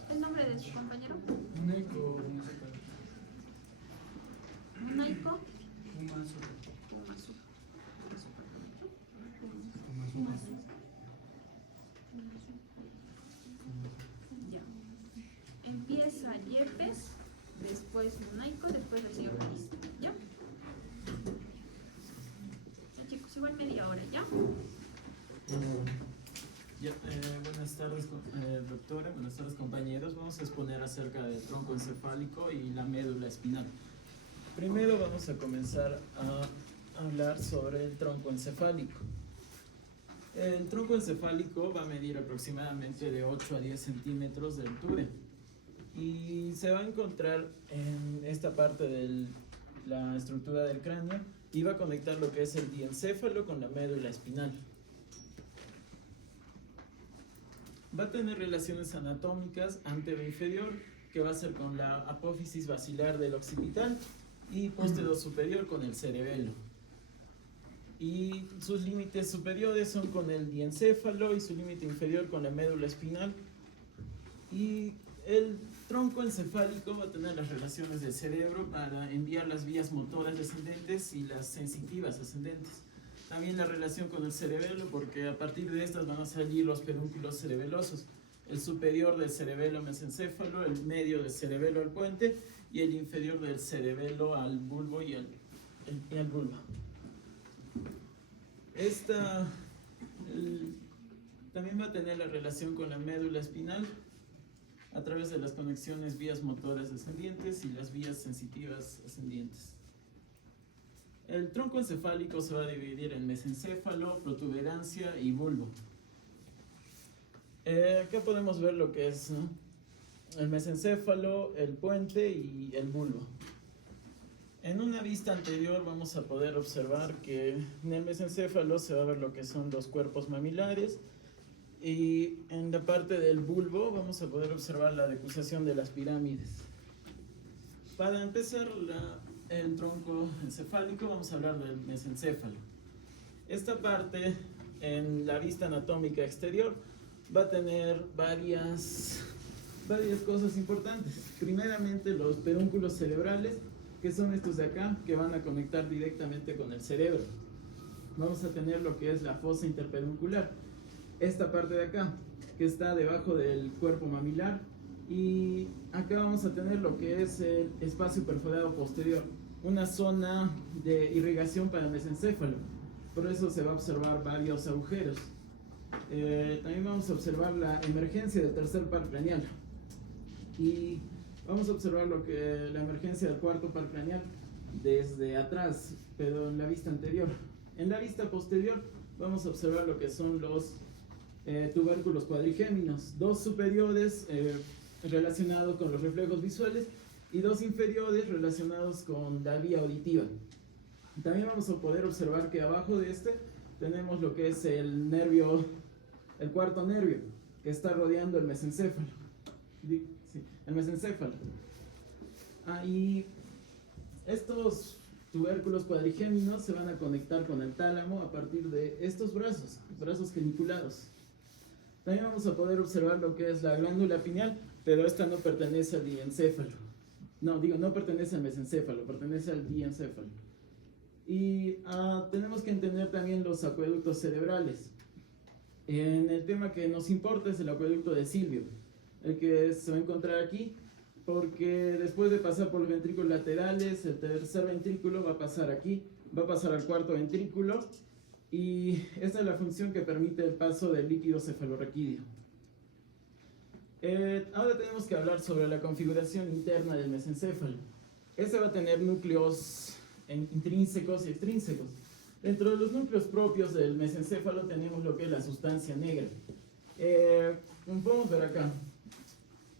¿El nombre de su compañero? Munaico Naiko. Umazo. Ya. Empieza Yepes, después Naiko, después el señor Jalisto. ¿Ya? Ya, chicos, igual media hora, ¿ya? Buenas tardes, doctora. Buenas tardes, compañeros. Vamos a exponer acerca del tronco encefálico y la médula espinal. Primero vamos a comenzar a hablar sobre el tronco encefálico. El tronco encefálico va a medir aproximadamente de 8 a 10 centímetros de altura y se va a encontrar en esta parte de la estructura del cráneo y va a conectar lo que es el diencéfalo con la médula espinal. Va a tener relaciones anatómicas antero-inferior, que va a ser con la apófisis basilar del occipital, y póstero superior con el cerebelo. Y sus límites superiores son con el diencéfalo y su límite inferior con la médula espinal. Y el tronco encefálico va a tener las relaciones del cerebro para enviar las vías motoras descendentes y las sensitivas ascendentes. También la relación con el cerebelo, porque a partir de estas van a salir los pedúnculos cerebelosos. El superior del cerebelo mesencéfalo, el medio del cerebelo al puente y el inferior del cerebelo al bulbo y al bulbo. También va a tener la relación con la médula espinal a través de las conexiones vías motoras descendientes y las vías sensitivas ascendientes. El tronco encefálico se va a dividir en mesencéfalo, protuberancia y bulbo. Acá podemos ver lo que es, ¿no?, el mesencéfalo, el puente y el bulbo. En una vista anterior vamos a poder observar que en el mesencéfalo se va a ver lo que son los cuerpos mamilares y en la parte del bulbo vamos a poder observar la decusación de las pirámides. Para empezar el tronco encefálico vamos a hablar del mesencéfalo. Esta parte en la vista anatómica exterior va a tener varias cosas importantes. Primeramente los pedúnculos cerebrales, que son estos de acá, que van a conectar directamente con el cerebro. Vamos a tener lo que es la fosa interpeduncular, esta parte de acá, que está debajo del cuerpo mamilar, y acá vamos a tener lo que es el espacio perforado posterior, una zona de irrigación para el mesencéfalo. Por eso se va a observar varios agujeros. También vamos a observar la emergencia del tercer par craneal y vamos a observar la emergencia del cuarto par craneal desde atrás, pero en la vista anterior. En la vista posterior vamos a observar lo que son los tubérculos cuadrigéminos, dos superiores relacionados con los reflejos visuales y dos inferiores relacionados con la vía auditiva. También vamos a poder observar que abajo de este tenemos lo que es el cuarto nervio, que está rodeando el mesencéfalo. Sí, el mesencéfalo. Y estos tubérculos cuadrigéminos se van a conectar con el tálamo a partir de estos brazos geniculados. También vamos a poder observar lo que es la glándula pineal, pero esta no pertenece al diencéfalo. No pertenece al mesencéfalo, pertenece al diencéfalo. Y tenemos que entender también los acueductos cerebrales. En el tema que nos importa es el acueducto de Silvio, el que se va a encontrar aquí, porque después de pasar por los ventrículos laterales, el tercer ventrículo va a pasar aquí, va a pasar al cuarto ventrículo, y esta es la función que permite el paso del líquido cefalorraquídeo. Ahora tenemos que hablar sobre la configuración interna del mesencéfalo. Este va a tener núcleos intrínsecos y extrínsecos. Dentro de los núcleos propios del mesencéfalo tenemos lo que es la sustancia negra. Como podemos ver acá,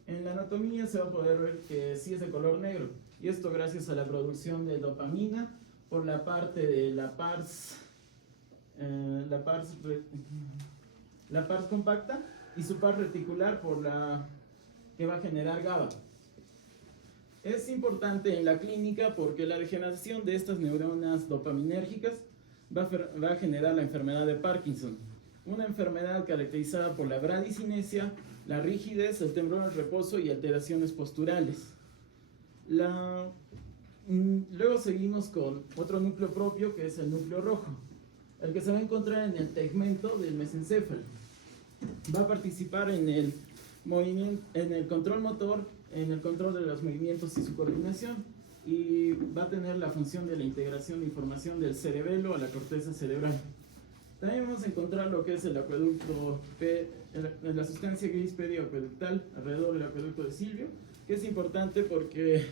en la anatomía se va a poder ver que sí es de color negro, y esto gracias a la producción de dopamina por la parte de la pars compacta, y su par reticular por la que va a generar GABA. Es importante en la clínica porque la degeneración de estas neuronas dopaminérgicas va a generar la enfermedad de Parkinson, una enfermedad caracterizada por la bradicinesia, la rigidez, el temblor en reposo y alteraciones posturales. Luego seguimos con otro núcleo propio, que es el núcleo rojo, el que se va a encontrar en el tegmento del mesencéfalo. Va a participar en el movimiento, en el control motor, en el control de los movimientos y su coordinación, y va a tener la función de la integración de información del cerebelo a la corteza cerebral. También vamos a encontrar lo que es el acueducto, la sustancia gris perioacueductal alrededor del acueducto de Silvio, que es importante porque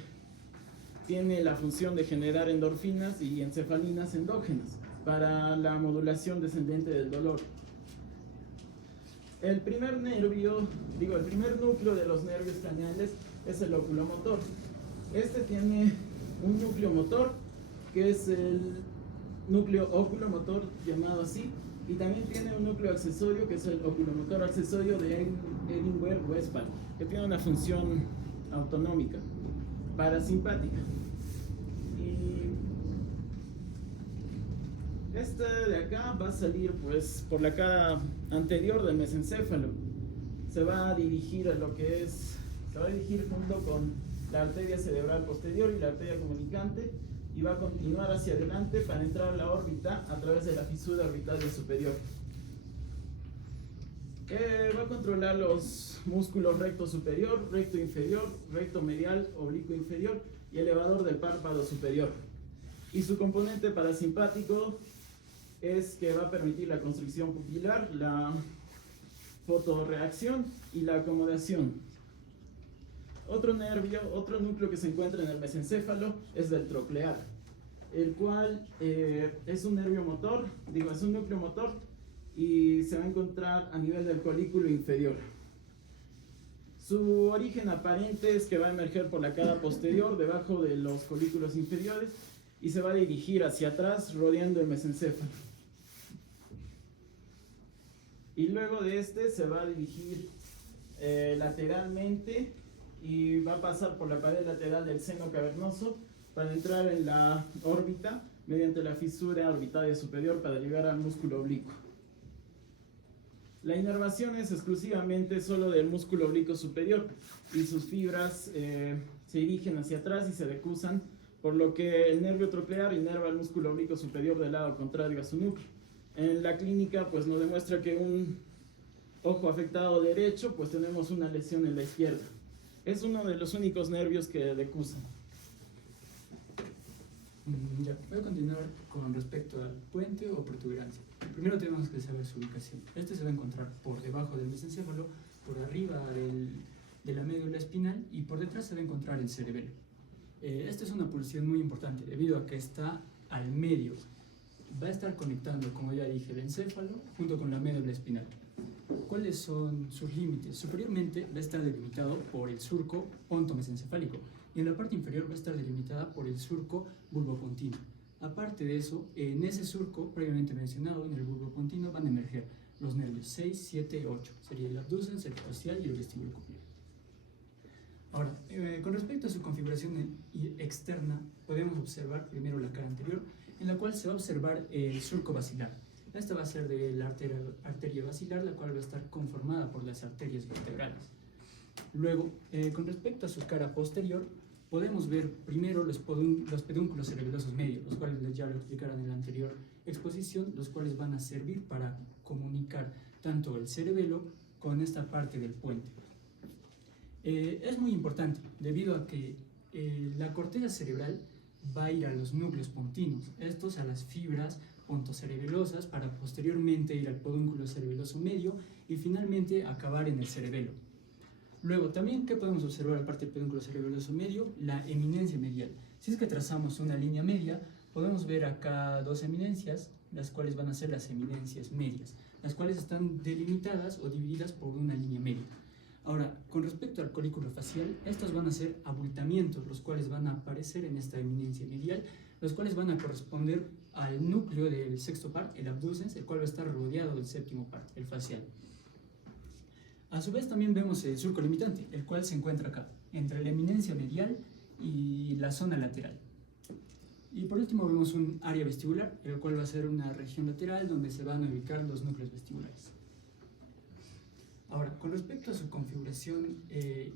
tiene la función de generar endorfinas y encefalinas endógenas para la modulación descendente del dolor. El primer núcleo de los nervios craneales es el oculomotor. Este tiene un núcleo motor, que es el núcleo oculomotor, llamado así, y también tiene un núcleo accesorio, que es el oculomotor accesorio de Edinburgh-Westphal, que tiene una función autonómica, parasimpática. Y este de acá va a salir pues por la cara anterior del mesencéfalo. Se va a dirigir a lo que es, se va a dirigir junto con la arteria cerebral posterior y la arteria comunicante, y va a continuar hacia adelante para entrar a la órbita a través de la fisura orbital superior. Va a controlar los músculos recto superior, recto inferior, recto medial, oblicuo inferior y elevador del párpado superior. Y su componente parasimpático es que va a permitir la constricción pupilar, la fotorreacción y la acomodación. Otro núcleo que se encuentra en el mesencéfalo es el troclear, el cual es un nervio motor, es un núcleo motor, y se va a encontrar a nivel del colículo inferior. Su origen aparente es que va a emerger por la cara posterior, debajo de los colículos inferiores, y se va a dirigir hacia atrás, rodeando el mesencéfalo. Y luego de este se va a dirigir lateralmente, y va a pasar por la pared lateral del seno cavernoso para entrar en la órbita mediante la fisura orbitaria superior para llegar al músculo oblicuo. La inervación es exclusivamente solo del músculo oblicuo superior, y sus fibras se dirigen hacia atrás y se decusan, por lo que el nervio troclear inerva el músculo oblicuo superior del lado contrario a su núcleo. En la clínica pues nos demuestra que un ojo afectado derecho, pues tenemos una lesión en la izquierda. Es uno de los únicos nervios que decusan. Ya, voy a continuar con respecto al puente o protuberancia. Primero tenemos que saber su ubicación. Este se va a encontrar por debajo del mesencéfalo, por arriba de la médula espinal, y por detrás se va a encontrar el cerebelo. Esta es una posición muy importante debido a que está al medio. Va a estar conectando, como ya dije, el encéfalo junto con la médula espinal. ¿Cuáles son sus límites? Superiormente va a estar delimitado por el surco ontomesencefálico, y en la parte inferior va a estar delimitada por el surco bulbopontino. Aparte de eso, en ese surco previamente mencionado, en el bulbopontino, van a emerger los nervios 6, 7, 8. Sería el abducens, el cervicofacial y el vestíbulo cupido. Ahora, con respecto a su configuración externa, podemos observar primero la cara anterior, en la cual se va a observar el surco basilar. Esta va a ser de la arteria basilar, la cual va a estar conformada por las arterias vertebrales. Luego, con respecto a su cara posterior, podemos ver primero los pedúnculos cerebelosos medios, los cuales ya lo explicaron en el anterior exposición, los cuales van a servir para comunicar tanto el cerebelo con esta parte del puente. Es muy importante debido a que la corteza cerebral va a ir a los núcleos pontinos, estos a las fibras pontocerebelosas, para posteriormente ir al pedúnculo cerebeloso medio y finalmente acabar en el cerebelo. Luego, también, ¿qué podemos observar aparte del pedúnculo cerebeloso medio? La eminencia medial. Si es que trazamos una línea media, podemos ver acá dos eminencias, las cuales van a ser las eminencias medias, las cuales están delimitadas o divididas por una línea media. Ahora, con respecto al colículo facial, estos van a ser abultamientos, los cuales van a aparecer en esta eminencia medial, los cuales van a corresponder al núcleo del sexto par, el abducens, el cual va a estar rodeado del séptimo par, el facial. A su vez también vemos el surco limitante, el cual se encuentra acá, entre la eminencia medial y la zona lateral. Y por último vemos un área vestibular, el cual va a ser una región lateral donde se van a ubicar los núcleos vestibulares. Ahora, con respecto a su configuración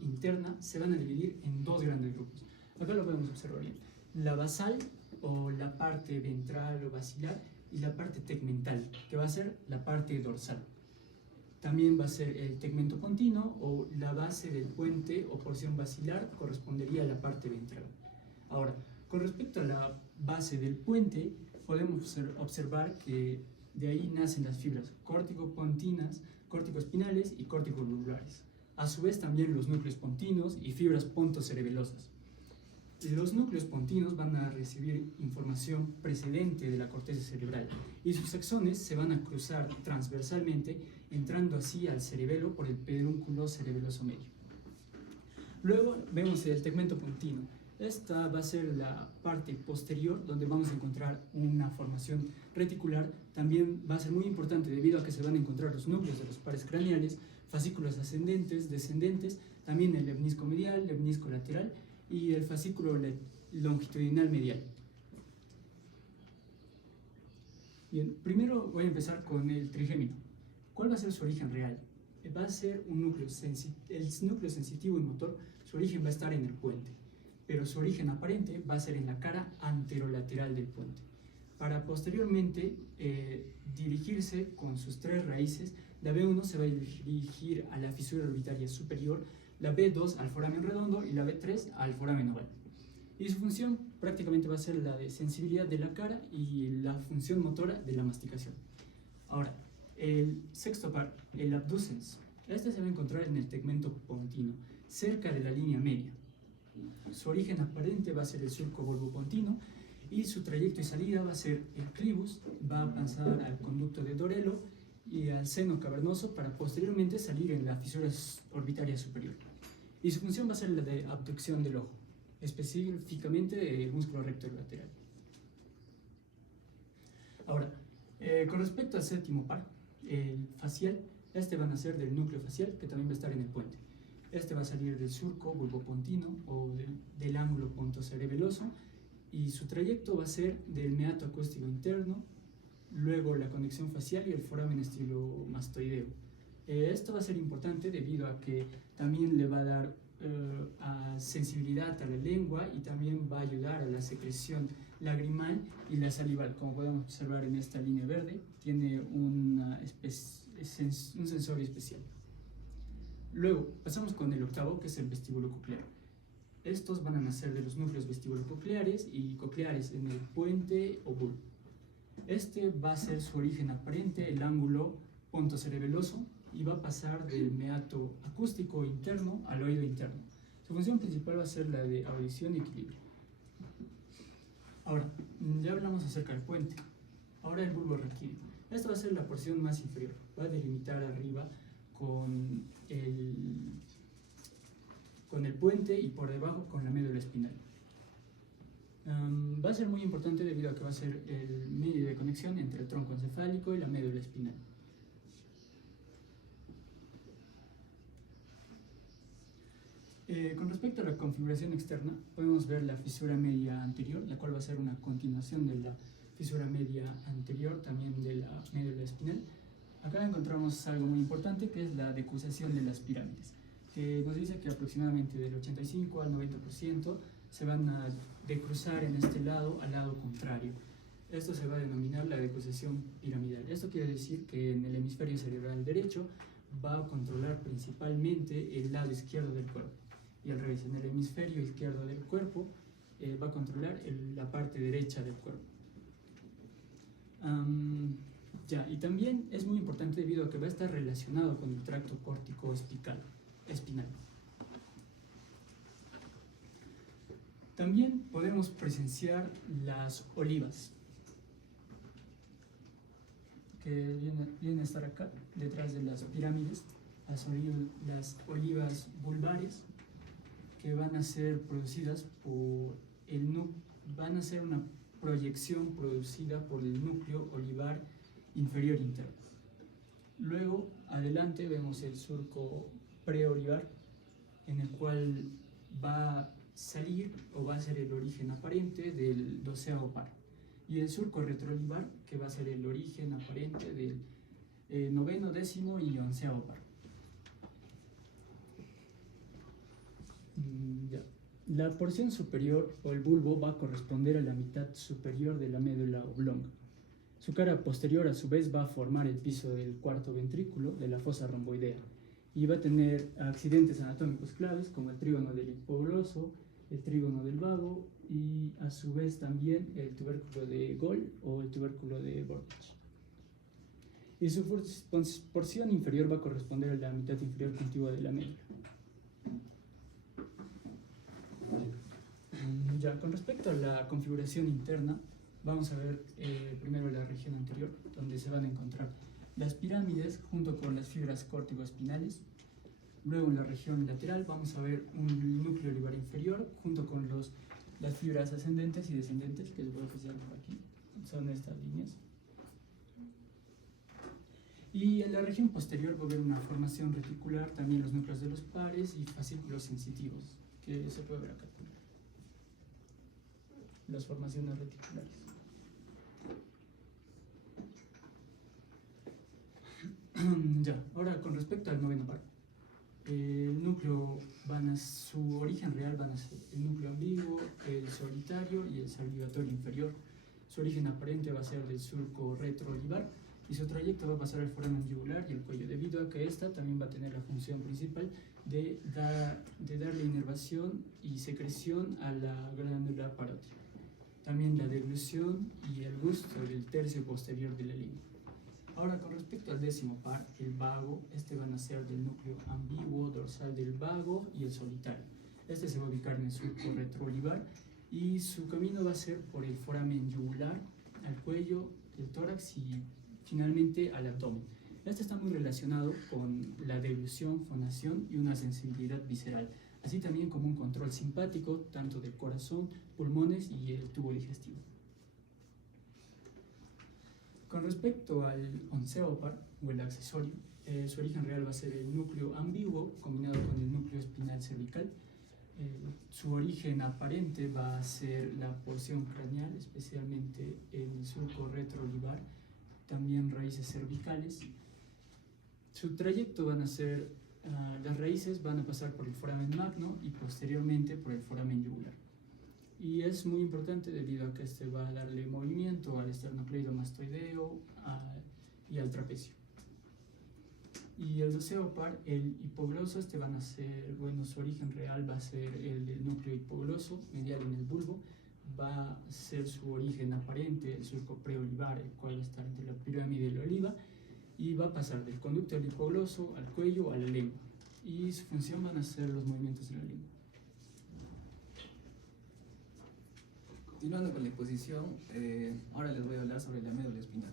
interna, se van a dividir en dos grandes grupos. Acá lo podemos observar bien. La basal, o la parte ventral o basilar, y la parte tegmental, que va a ser la parte dorsal. También va a ser el tegmento pontino, o la base del puente o porción basilar, correspondería a la parte ventral. Ahora, con respecto a la base del puente, podemos observar que de ahí nacen las fibras córtico-pontinas, córtico-espinales y córtico-globulares. A su vez también los núcleos pontinos y fibras pontocerebelosas. Los núcleos pontinos van a recibir información precedente de la corteza cerebral y sus axones se van a cruzar transversalmente, entrando así al cerebelo por el pedúnculo cerebeloso medio. Luego vemos el tegmento pontino. Esta va a ser la parte posterior donde vamos a encontrar una formación reticular. También va a ser muy importante debido a que se van a encontrar los núcleos de los pares craneales, fascículos ascendentes, descendentes, también el lemnisco medial, lemnisco lateral y el fascículo longitudinal medial. Bien, primero voy a empezar con el trigémino. ¿Cuál va a ser su origen real? Va a ser un núcleo el núcleo sensitivo y motor, su origen va a estar en el puente, pero su origen aparente va a ser en la cara anterolateral del puente, para posteriormente dirigirse con sus tres raíces. La B1 se va a dirigir a la fisura orbitaria superior, la B2 al foramen redondo y la B3 al foramen oval. Y su función prácticamente va a ser la de sensibilidad de la cara y la función motora de la masticación. Ahora, el sexto par, el abducens, este se va a encontrar en el tegmento pontino, cerca de la línea media. Su origen aparente va a ser el surco bulbopontino y su trayecto y salida va a ser el clivus, va a pasar al conducto de Dorelo y al seno cavernoso para posteriormente salir en la fisura orbitaria superior. Y su función va a ser la de abducción del ojo, específicamente del músculo recto lateral. Ahora, con respecto al séptimo par, el facial, este va a nacer del núcleo facial, que también va a estar en el puente. Este va a salir del surco bulbopontino o del ángulo pontocerebeloso, y su trayecto va a ser del meato acústico interno, luego la conexión facial y el foramen estilomastoideo. Esto va a ser importante debido a que también le va a dar sensibilidad a la lengua y también va a ayudar a la secreción lagrimal y la salival. Como podemos observar en esta línea verde, tiene un sensorio especial. Luego pasamos con el octavo, que es el vestíbulo coclear. Estos van a nacer de los núcleos vestíbulo-cocleares y cocleares en el puente o bulbo. Este va a ser su origen aparente, el ángulo pontocerebeloso, y va a pasar del meato acústico interno al oído interno. Su función principal va a ser la de audición y equilibrio. Ahora, ya hablamos acerca del puente. Ahora el bulbo raquídeo. Esta va a ser la porción más inferior. Va a delimitar arriba con el puente y por debajo con la médula espinal. Va a ser muy importante debido a que va a ser el medio de conexión entre el tronco encefálico y la médula espinal. Con respecto a la configuración externa, podemos ver la fisura media anterior, la cual va a ser una continuación de la fisura media anterior, también de la médula espinal. Acá encontramos algo muy importante, que es la decusación de las pirámides, que nos dice que aproximadamente del 85 al 90% se van a decruzar en este lado al lado contrario. Esto se va a denominar la decusación piramidal. Esto quiere decir que en el hemisferio cerebral derecho va a controlar principalmente el lado izquierdo del cuerpo, y al revés, en el hemisferio izquierdo del cuerpo va a controlar la parte derecha del cuerpo. Y también es muy importante debido a que va a estar relacionado con el tracto córtico espinal. También podemos presenciar las olivas, que vienen a estar acá, detrás de las pirámides, las olivas vulvares, que van a ser producidas por van a ser una proyección producida por el núcleo olivar inferior interno. Luego, adelante, vemos el surco preolivar, en el cual va a salir o va a ser el origen aparente del 12º par, y el surco retroolivar, que va a ser el origen aparente del 9º, 10º y 11º par. La porción superior o el bulbo va a corresponder a la mitad superior de la médula oblonga. Su cara posterior a su vez va a formar el piso del cuarto ventrículo de la fosa romboidea y va a tener accidentes anatómicos claves como el trígono del hipogloso, el trígono del vago y a su vez también el tubérculo de Gold o el tubérculo de Bordich. Y su porción inferior va a corresponder a la mitad inferior contigua de la médula. Con respecto a la configuración interna, vamos a ver primero la región anterior, donde se van a encontrar las pirámides junto con las fibras córtico-espinales. Luego en la región lateral vamos a ver un núcleo olivar inferior junto con las fibras ascendentes y descendentes, que les voy a ofrecer por aquí, son estas líneas. Y en la región posterior va a haber una formación reticular, también los núcleos de los pares y fascículos sensitivos, que se puede ver acá. Las formaciones reticulares. Ahora con respecto al 9º par. El núcleo su origen real van a ser el núcleo ambiguo, el solitario y el salivatorio inferior. Su origen aparente va a ser del surco retroolivar y su trayecto va a pasar al foramen yugular y el cuello, debido a que esta también va a tener la función principal de darle inervación y secreción a la glándula parótida. También la deglución y el gusto del tercio posterior de la lengua. Ahora, con respecto al 10º par, el vago, van a ser del núcleo ambiguo, dorsal del vago y el solitario. Este se va a ubicar en el surco retroolivar y su camino va a ser por el foramen yugular, al cuello, el tórax y finalmente al abdomen. Este está muy relacionado con la deglución, fonación y una sensibilidad visceral, así también como un control simpático tanto del corazón, pulmones y el tubo digestivo. Con respecto al 11º par, o el accesorio, su origen real va a ser el núcleo ambiguo combinado con el núcleo espinal cervical. Su origen aparente va a ser la porción craneal, especialmente el surco retroolivar, también raíces cervicales. Su trayecto van a ser, las raíces van a pasar por el foramen magno y posteriormente por el foramen yugular. Y es muy importante debido a que va a darle movimiento al esternocleidomastoideo y al trapecio. Y el 12º par, el hipogloso, van a ser, su origen real va a ser el del núcleo hipogloso, medial en el bulbo, va a ser su origen aparente el surco preolivar, el cual está entre la pirámide y la oliva, y va a pasar del conducto del hipogloso al cuello a la lengua, y su función van a ser los movimientos de la lengua. Continuando con la exposición, ahora les voy a hablar sobre la médula espinal.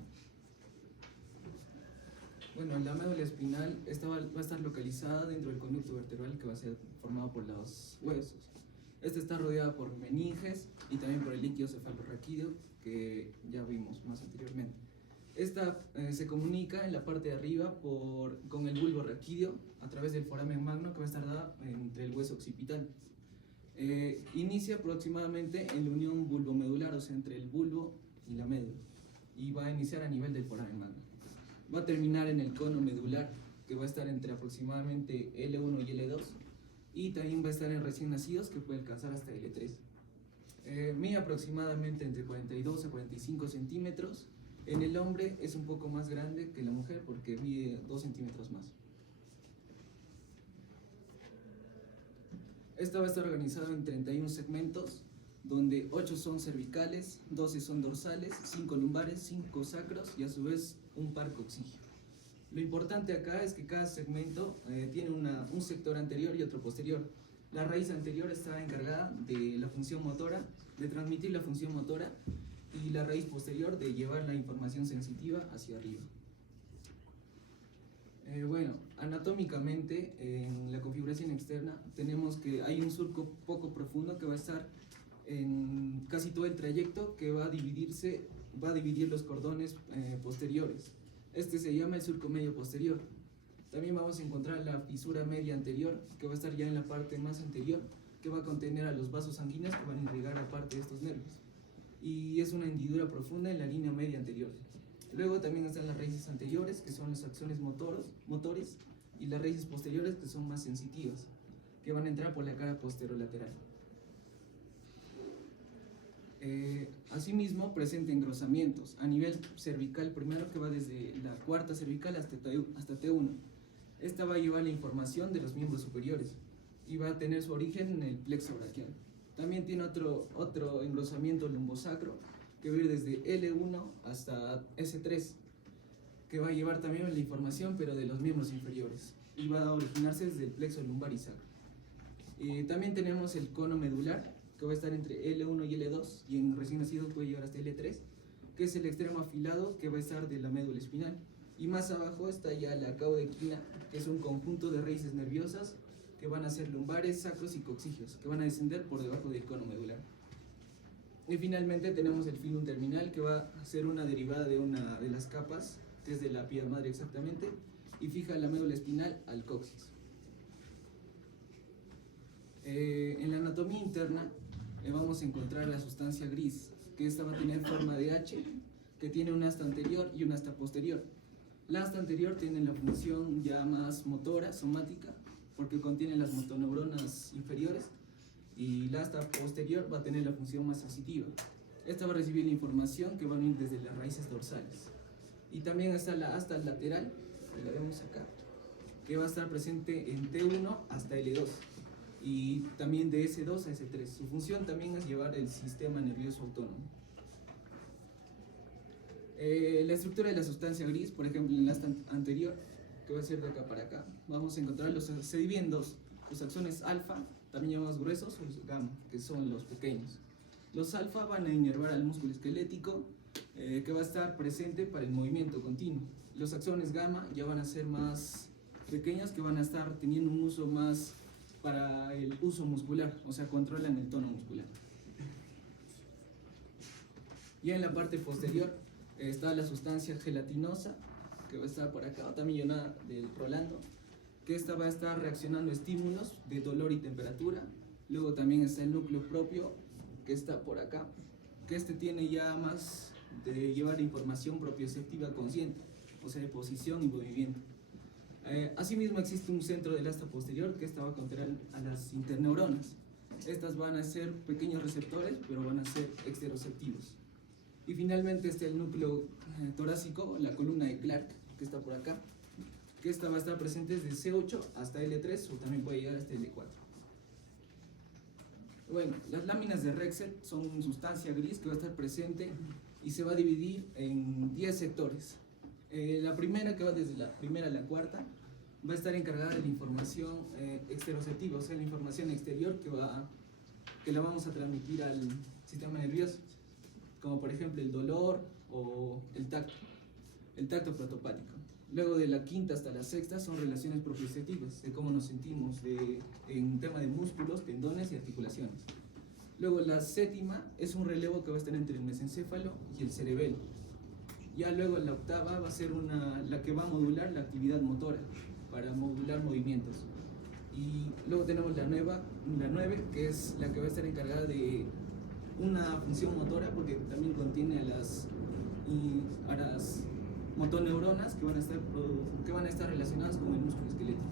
Bueno, la médula espinal va a estar localizada dentro del conducto vertebral que va a ser formado por los huesos. Está rodeada por meninges y también por el líquido cefalorraquídeo que ya vimos más anteriormente. Esta se comunica en la parte de arriba con el bulbo raquídeo a través del foramen magno que va a estar dada entre el hueso occipital. Inicia aproximadamente en la unión bulbomedular, o sea, entre el bulbo y la médula, y va a iniciar a nivel del foramen magno. Va a terminar en el cono medular, que va a estar entre aproximadamente L1 y L2, y también va a estar en recién nacidos, que puede alcanzar hasta L3. Mide aproximadamente entre 42 a 45 centímetros. En el hombre es un poco más grande que la mujer porque mide 2 centímetros más. Esta va a estar organizada en 31 segmentos, donde 8 son cervicales, 12 son dorsales, 5 lumbares, 5 sacros y a su vez un par coxígeo. Lo importante acá es que cada segmento tiene un sector anterior y otro posterior. La raíz anterior está encargada de la función motora, de transmitir la función motora, y la raíz posterior de llevar la información sensitiva hacia arriba. Bueno, anatómicamente en la configuración externa tenemos que hay un surco poco profundo que va a estar en casi todo el trayecto, que va a dividir los cordones posteriores. Este se llama el surco medio posterior. También vamos a encontrar la fisura media anterior, que va a estar ya en la parte más anterior, que va a contener a los vasos sanguíneos que van a irrigar aparte de estos nervios. Y es una hendidura profunda en la línea media anterior. Luego también están las raíces anteriores, que son los axones motores, y las raíces posteriores, que son más sensitivas, que van a entrar por la cara posterolateral. Asimismo, presenta engrosamientos a nivel cervical primero, que va desde la cuarta cervical hasta T1. Esta va a llevar la información de los miembros superiores y va a tener su origen en el plexo braquial. También tiene otro engrosamiento lumbosacro, que va a ir desde L1 hasta S3, que va a llevar también la información, pero de los miembros inferiores, y va a originarse desde el plexo lumbar y sacro. También tenemos el cono medular, que va a estar entre L1 y L2, y en recién nacido puede llegar hasta L3, que es el extremo afilado que va a estar de la médula espinal. Y más abajo está ya la caudequina, que es un conjunto de raíces nerviosas que van a ser lumbares, sacros y coxígeos, que van a descender por debajo del cono medular. Y finalmente tenemos el filum terminal, que va a ser una derivada de una de las capas, que es de la pía madre exactamente, y fija la médula espinal al coxis. En la anatomía interna vamos a encontrar la sustancia gris, que esta va a tener forma de H, que tiene un asta anterior y un asta posterior. La asta anterior tiene la función ya más motora, somática, porque contiene las motoneuronas inferiores, y la asta posterior va a tener la función más sensitiva. Esta va a recibir la información que va a venir desde las raíces dorsales. Y también está la asta lateral, que la vemos acá, que va a estar presente en T1 hasta L2, y también de S2 a S3. Su función también es llevar el sistema nervioso autónomo. La estructura de la sustancia gris, por ejemplo, en la asta anterior, que va a ser de acá para acá, vamos a encontrar se dividen en dos: los axones alfa, también llamados gruesos, o los gamma, que son los pequeños. Los alfa van a inervar al músculo esquelético, que va a estar presente para el movimiento continuo. Los axones gamma ya van a ser más pequeños, que van a estar teniendo un uso más para el uso muscular, o sea, controlan el tono muscular. Ya en la parte posterior está la sustancia gelatinosa, que va a estar por acá, también llamada del Rolando, que esta va a estar reaccionando a estímulos de dolor y temperatura. Luego también está el núcleo propio, que está por acá, que este tiene ya más de llevar información propioceptiva consciente, o sea, de posición y movimiento. Asimismo existe un centro del asta posterior, que esta va a contener a las interneuronas. Estas van a ser pequeños receptores, pero van a ser exteroceptivos. Y finalmente está el núcleo torácico, la columna de Clark, que está por acá, que esta va a estar presente desde C8 hasta L3, o también puede llegar hasta L4. Bueno, las láminas de Rexel son sustancia gris que va a estar presente y se va a dividir en 10 sectores. La primera, que va desde la primera a la cuarta, va a estar encargada de la información exteroceptiva, o sea, la información exterior que la vamos a transmitir al sistema nervioso, como por ejemplo el dolor o el tacto protopático. Luego de la quinta hasta la sexta son relaciones propioceptivas, de cómo nos sentimos en tema de músculos, tendones y articulaciones. Luego la séptima es un relevo que va a estar entre el mesencéfalo y el cerebelo. Ya luego la octava va a ser la que va a modular la actividad motora, para modular movimientos. Y luego tenemos la 9, que es la que va a estar encargada de una función motora, porque también contiene a las motoneuronas que van a estar relacionadas con el músculo esquelético.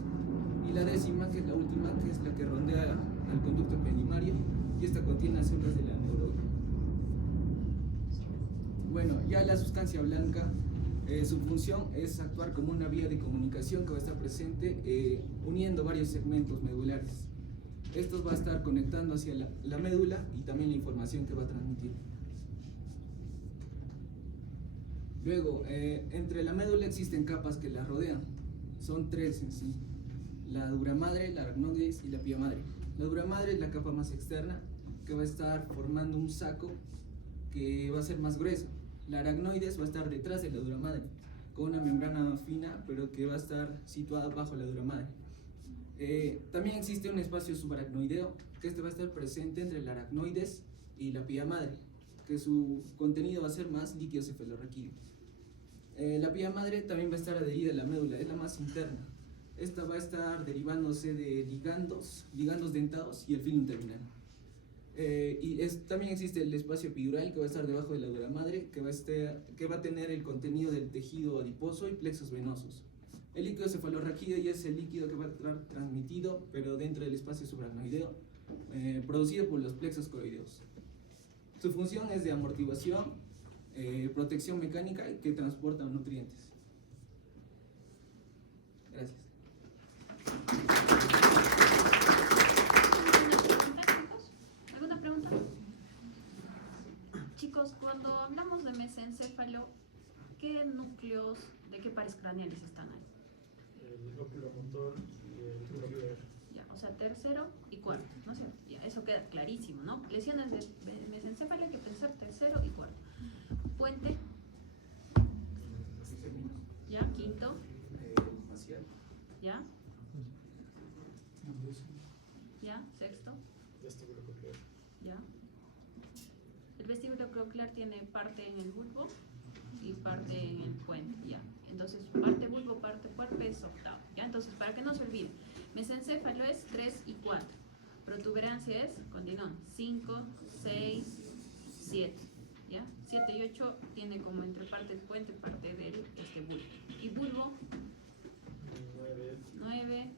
Y la 10ª, que es la última, que es la que rondea al conducto ependimario, y esta contiene las células de la neurona. Bueno, ya la sustancia blanca, su función es actuar como una vía de comunicación que va a estar presente uniendo varios segmentos medulares. Estos va a estar conectando hacia la médula y también la información que va a transmitir. Luego, entre la médula existen capas que la rodean. Son tres en sí: la dura madre, la aracnoides y la pía madre. La dura madre es la capa más externa, que va a estar formando un saco que va a ser más grueso. La aracnoides va a estar detrás de la dura madre, con una membrana fina, pero que va a estar situada bajo la dura madre. También existe un espacio subaracnoideo, que este va a estar presente entre la aracnoides y la pía madre, que su contenido va a ser más líquido cefalorraquídeo. La pía madre también va a estar adherida a la médula, es la más interna. Esta va a estar derivándose de ligandos dentados y el filum terminal. También existe el espacio epidural, que va a estar debajo de la dura madre, que va a tener el contenido del tejido adiposo y plexos venosos. El líquido cefalorraquídeo ya es el líquido que va a estar transmitido, pero dentro del espacio subaracnoideo, producido por los plexos coroideos. Su función es de amortiguación, protección mecánica y que transporta nutrientes. Gracias. ¿Alguna pregunta? Chicos, cuando hablamos de mesencéfalo, ¿qué núcleos de qué pares craneales están ahí? El oculomotor y el troquear. Ya, o sea, tercero y cuarto, ¿no es cierto? Ya, eso queda clarísimo, ¿no? Lesiones de mesencéfalo hay que pensar tercero y cuarto. Puente, ya, quinto, Facial. ya, ya, sexto, Vestíbulo coclear. ya. El vestíbulo coclear tiene parte en el bulbo y parte en el puente, ya. Entonces, parte bulbo, parte cuerpo es octavo, ya. Entonces, para que no se olvide, mesencéfalo es 3 y 4. Protuberancia es, continuamos, 5, 6, 7, ya. 7 y 8 tiene como entre parte del puente, parte del bulbo. Y bulbo, 9,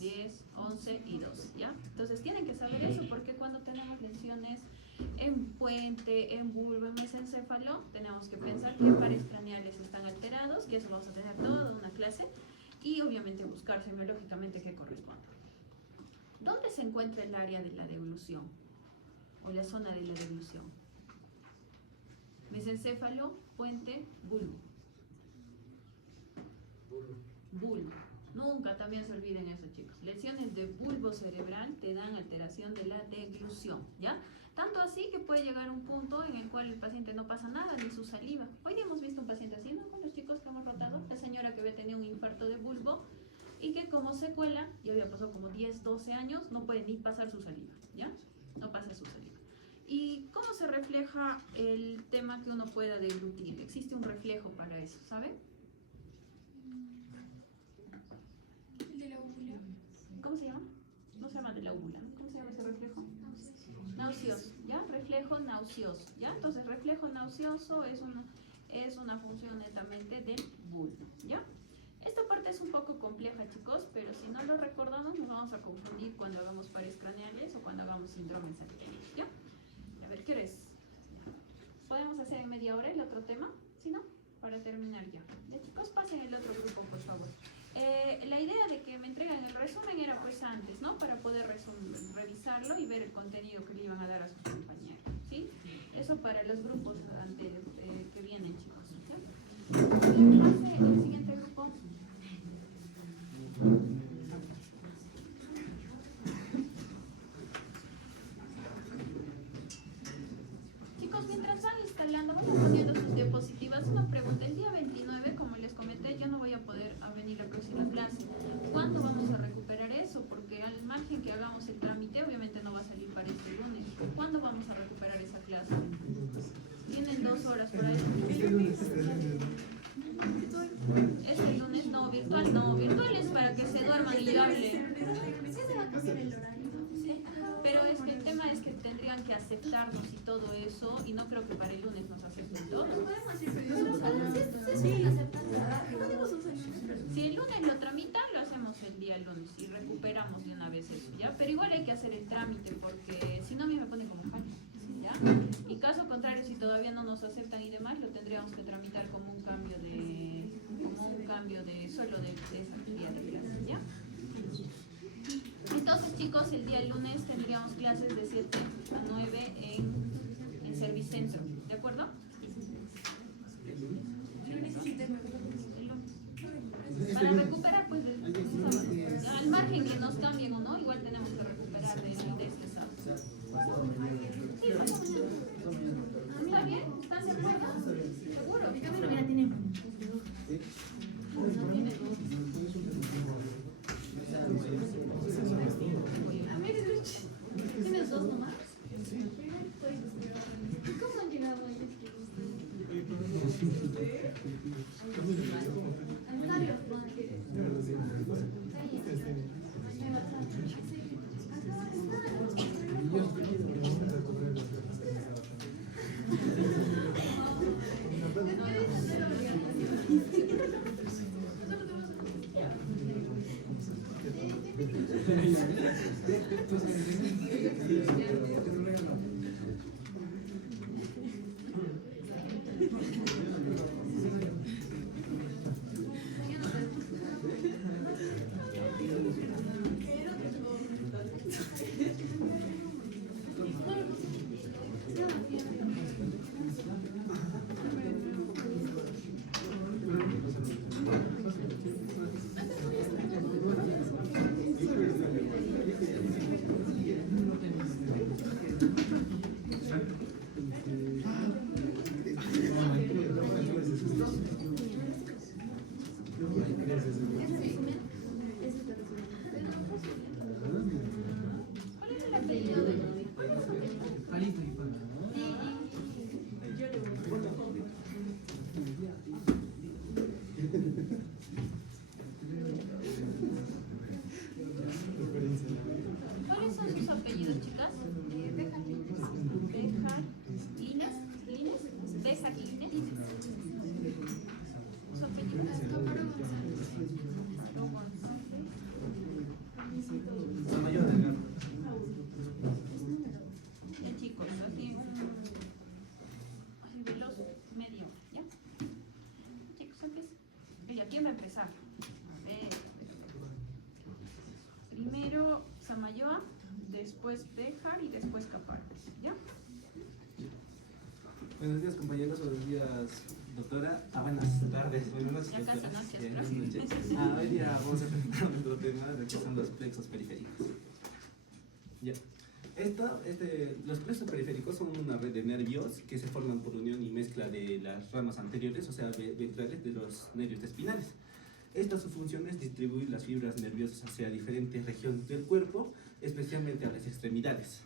10, 11 y 2, ¿ya? Entonces tienen que saber eso porque cuando tenemos lesiones en puente, en bulbo, en mesencéfalo, tenemos que pensar qué pares craneales están alterados, que eso vamos a tener toda una clase, y obviamente buscar semiológicamente qué corresponde. ¿Dónde se encuentra el área de la devolución? O la zona de la devolución. Mesencéfalo, puente, bulbo. Bulbo. Nunca también se olviden eso, chicos. Lesiones de bulbo cerebral te dan alteración de la deglución, ¿ya? Tanto así que puede llegar un punto en el cual el paciente no pasa nada, ni su saliva. Hoy día hemos visto un paciente así, ¿no? Con los chicos que hemos rotado, la señora que había tenido un infarto de bulbo y que como secuela, ya había pasado como 10, 12 años, no puede ni pasar su saliva, ¿ya? No pasa su saliva. ¿Y cómo se refleja el tema que uno pueda deglutir? Existe un reflejo para eso, ¿sabe? El de la óvula. ¿Cómo se llama? No se llama de la úvula. ¿Cómo se llama ese reflejo? Nauseoso, ¿ya? Reflejo nauseoso, ¿ya? Entonces, reflejo nauseoso es una función netamente del bulbo, ¿ya? Esta parte es un poco compleja, chicos, pero si no lo recordamos nos vamos a confundir cuando hagamos pares craneales o cuando hagamos síndromes arteriales, ¿ya? A ver, ¿qué hora es? ¿Podemos hacer en media hora el otro tema? Si no, para terminar ya. Ya, chicos, pasen el otro grupo, por favor. La idea de que me entregan el resumen era pues antes, ¿no? Para poder revisarlo y ver el contenido que le iban a dar a sus compañeros, ¿sí? Eso para los grupos que vienen, chicos, ¿sí? Pase el siguiente grupo. Chicos, mientras van instalando, van poniendo sus diapositivas, una pregunta. El día 29, como les comenté, yo no voy a poder venir a la próxima clase. ¿Cuándo vamos a recuperar eso? Porque al margen que hagamos el trámite, obviamente no va a salir para este lunes. ¿Cuándo vamos a recuperar esa clase? Tienen 2 horas por ahí. Este lunes no, virtual no. Virtual es para que se duerman y hablen. Pero es que el tema es que tendrían que aceptarnos y todo eso, y no creo que para el lunes nos acepten todos. Si el lunes lo tramitan, lo hacemos el día lunes y recuperamos de una vez eso, ¿ya? Pero igual hay que hacer el trámite porque si no a mí me pone como solo de esa actividad de clase, ¿ya? Entonces, chicos, el día lunes tendríamos clases de 7 a 9 en Servicentro, ¿de acuerdo? Para recuperar, pues, del sábado. Ya, al margen que nos cambien o no, igual tenemos que recuperar de este sábado. Sí, ¿está bien? ¿Están seguros? ¿Seguro? Mira, tiene. ¿Tienes dos nomás? ¿Cómo han llegado ahí? Antario, ¿Cuál es el apellido de ¿Cuáles son sus apellidos, chicas? Bejar Lines. Bejar Lines. ¿Su apellido? Amparo González. Ya, chicos, así veloz, medio, ¿ya? Chicos, empieza. ¿Y quién va a empezar? A ver. Primero Samayoa, después Bejar y después Caparo, ¿ya? Buenos días, compañeros. Buenos días, doctora. Buenas tardes. Buenas noches, Ya casi doctora. noches, Buenas pero- noches. Hoy día vamos a presentar nuestro tema de que son los plexos periféricos. Ya. Los plexos periféricos son una red de nervios que se forman por unión y mezcla de las ramas anteriores, o sea, ventrales de los nervios espinales. Su función es distribuir las fibras nerviosas hacia diferentes regiones del cuerpo, especialmente a las extremidades.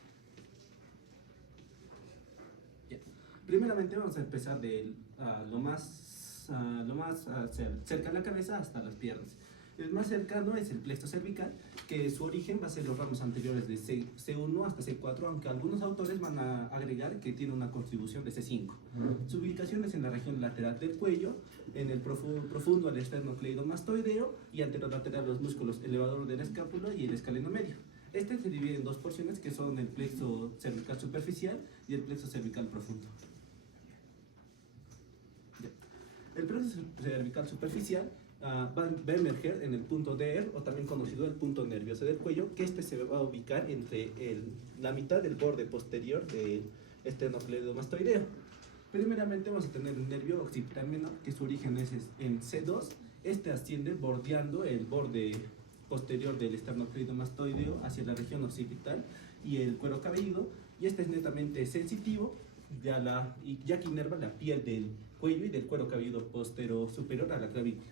Ya. Primeramente vamos a empezar de lo más cerca de la cabeza hasta las piernas. El más cercano es el plexo cervical, que su origen va a ser los ramos anteriores de C1 hasta C4, aunque algunos autores van a agregar que tiene una contribución de C5. Su ubicación es en la región lateral del cuello, en el profundo al esternocleidomastoideo y anterolateral a los músculos elevador del escápulo y el escaleno medio. Este se divide en dos porciones que son el plexo cervical superficial y el plexo cervical profundo. El plexo cervical superficial va a emerger en el punto DR, o también conocido el punto nervioso del cuello, que se va a ubicar entre la mitad del borde posterior del esternocleidomastoideo. Primeramente vamos a tener el nervio occipital menor, que su origen es en C2. Asciende bordeando el borde posterior del esternocleidomastoideo hacia la región occipital y el cuero cabelludo, y es netamente sensitivo, ya que inerva la piel del cuello y del cuero cabelludo postero superior a la clavícula.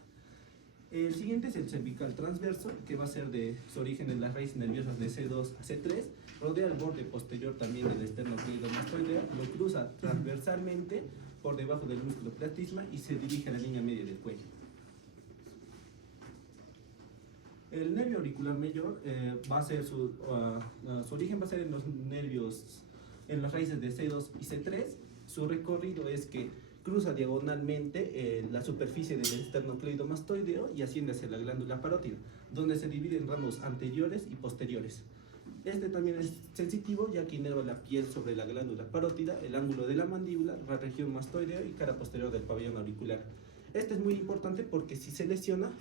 El siguiente es el cervical transverso, que va a ser de su origen en las raíces nerviosas de C2 a C3, rodea el borde posterior también del esternocleidomastoideo, lo cruza transversalmente por debajo del músculo platysma y se dirige a la línea media del cuello. El nervio auricular mayor va a ser su origen va a ser en los nervios, en las raíces de C2 y C3. Su recorrido es que cruza diagonalmente la superficie del esternocleidomastoideo y asciende hacia la glándula parótida, donde se divide en ramos anteriores y posteriores. También es sensitivo, ya que inerva la piel sobre la glándula parótida, el ángulo de la mandíbula, la región mastoideo y cara posterior del pabellón auricular. Este es muy importante porque si se lesiona,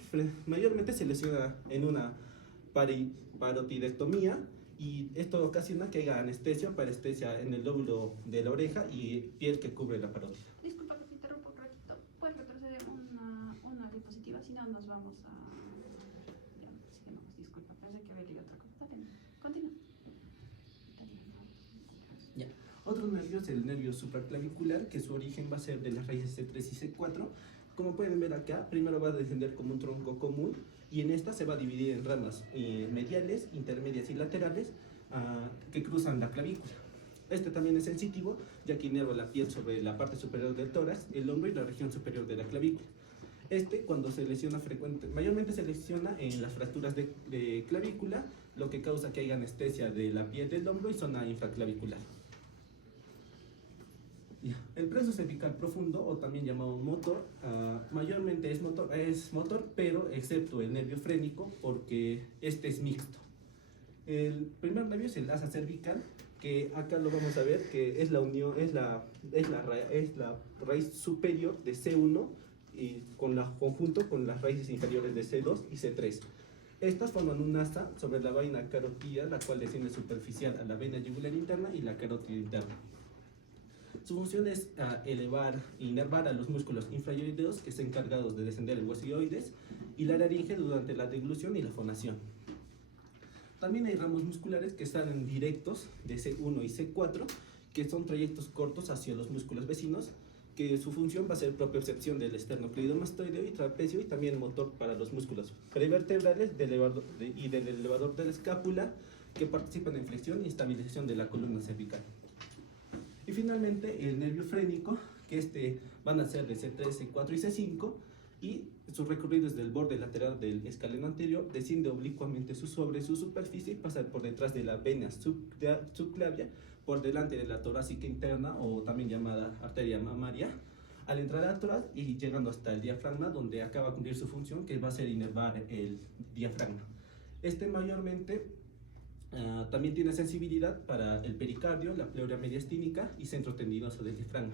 mayormente se lesiona en una parotidectomía, y esto ocasiona que haya anestesia o parestesia en el lóbulo de la oreja y piel que cubre la parótida. Disculpa que te interrumpa un ratito. ¿Puedes retroceder una diapositiva? Si no, nos vamos a... Ya, sigamos. Disculpa, parece que había leído otra cosa. Dale, continúa. Ya. Otro nervio es el nervio supraclavicular, que su origen va a ser de las raíces C3 y C4. Como pueden ver acá, primero va a descender como un tronco común, y en esta se va a dividir en ramas mediales, intermedias y laterales que cruzan la clavícula. Este también es sensitivo, ya que inerva la piel sobre la parte superior del tórax, el hombro y la región superior de la clavícula. Este, cuando se lesiona mayormente se lesiona en las fracturas de clavícula, lo que causa que haya anestesia de la piel del hombro y zona infraclavicular. El plexo cervical profundo, o también llamado motor, mayormente es motor, pero excepto el nervio frénico, porque este es mixto. El primer nervio es el asa cervical, que acá lo vamos a ver, que es la unión, es la raíz superior de C1 y conjunto con las raíces inferiores de C2 y C3. Estas forman un asa sobre la vaina carótida, la cual desciende superficial a la vena yugular interna y la carótida interna. Su función es elevar e inervar a los músculos infraoideos, que están encargados de descender el hueso ioides, y la laringe durante la deglución y la fonación. También hay ramos musculares que salen directos de C1 y C4, que son trayectos cortos hacia los músculos vecinos, que su función va a ser propiocepción del esternocleidomastoideo y trapecio, y también motor para los músculos prevertebrales y del elevador de la escápula, que participan en flexión y estabilización de la columna cervical. Y finalmente el nervio frénico, que van a ser de C3, C4 y C5, y su recorrido es del borde lateral del escaleno anterior, desciende oblicuamente sobre su superficie y pasa por detrás de la vena subclavia, por delante de la torácica interna, o también llamada arteria mamaria, al entrar al tórax y llegando hasta el diafragma, donde acaba de cumplir su función, que va a ser inervar el diafragma. Mayormente también tiene sensibilidad para el pericardio, la pleura mediastínica y centro tendinoso del diafragma.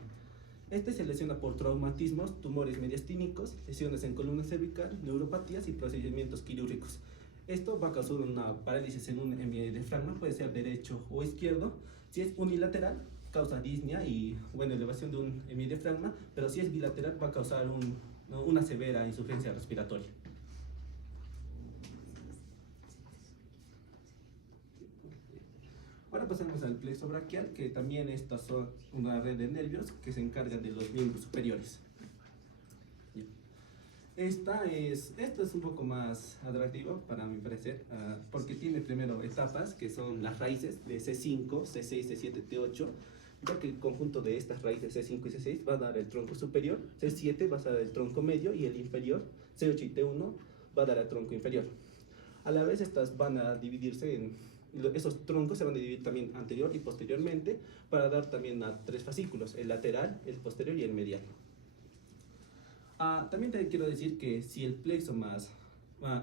Se lesiona por traumatismos, tumores mediastínicos, lesiones en columna cervical, neuropatías y procedimientos quirúrgicos. Esto va a causar una parálisis en un hemidiafragma, puede ser derecho o izquierdo. Si es unilateral, causa disnea y elevación de un hemidiafragma, pero si es bilateral va a causar una severa insuficiencia respiratoria. Ahora pasamos al plexo braquial, que también estas son una red de nervios que se encargan de los miembros superiores. Esta es un poco más atractiva para mi parecer, porque tiene primero etapas que son las raíces de C5, C6, C7, T8, ya que el conjunto de estas raíces C5 y C6 va a dar el tronco superior, C7 va a dar el tronco medio y el inferior, C8 y T1 va a dar el tronco inferior. A la vez estas van a dividirse esos troncos se van a dividir también anterior y posteriormente, para dar también a 3 fascículos, el lateral, el posterior y el medial. También te quiero decir que si el plexo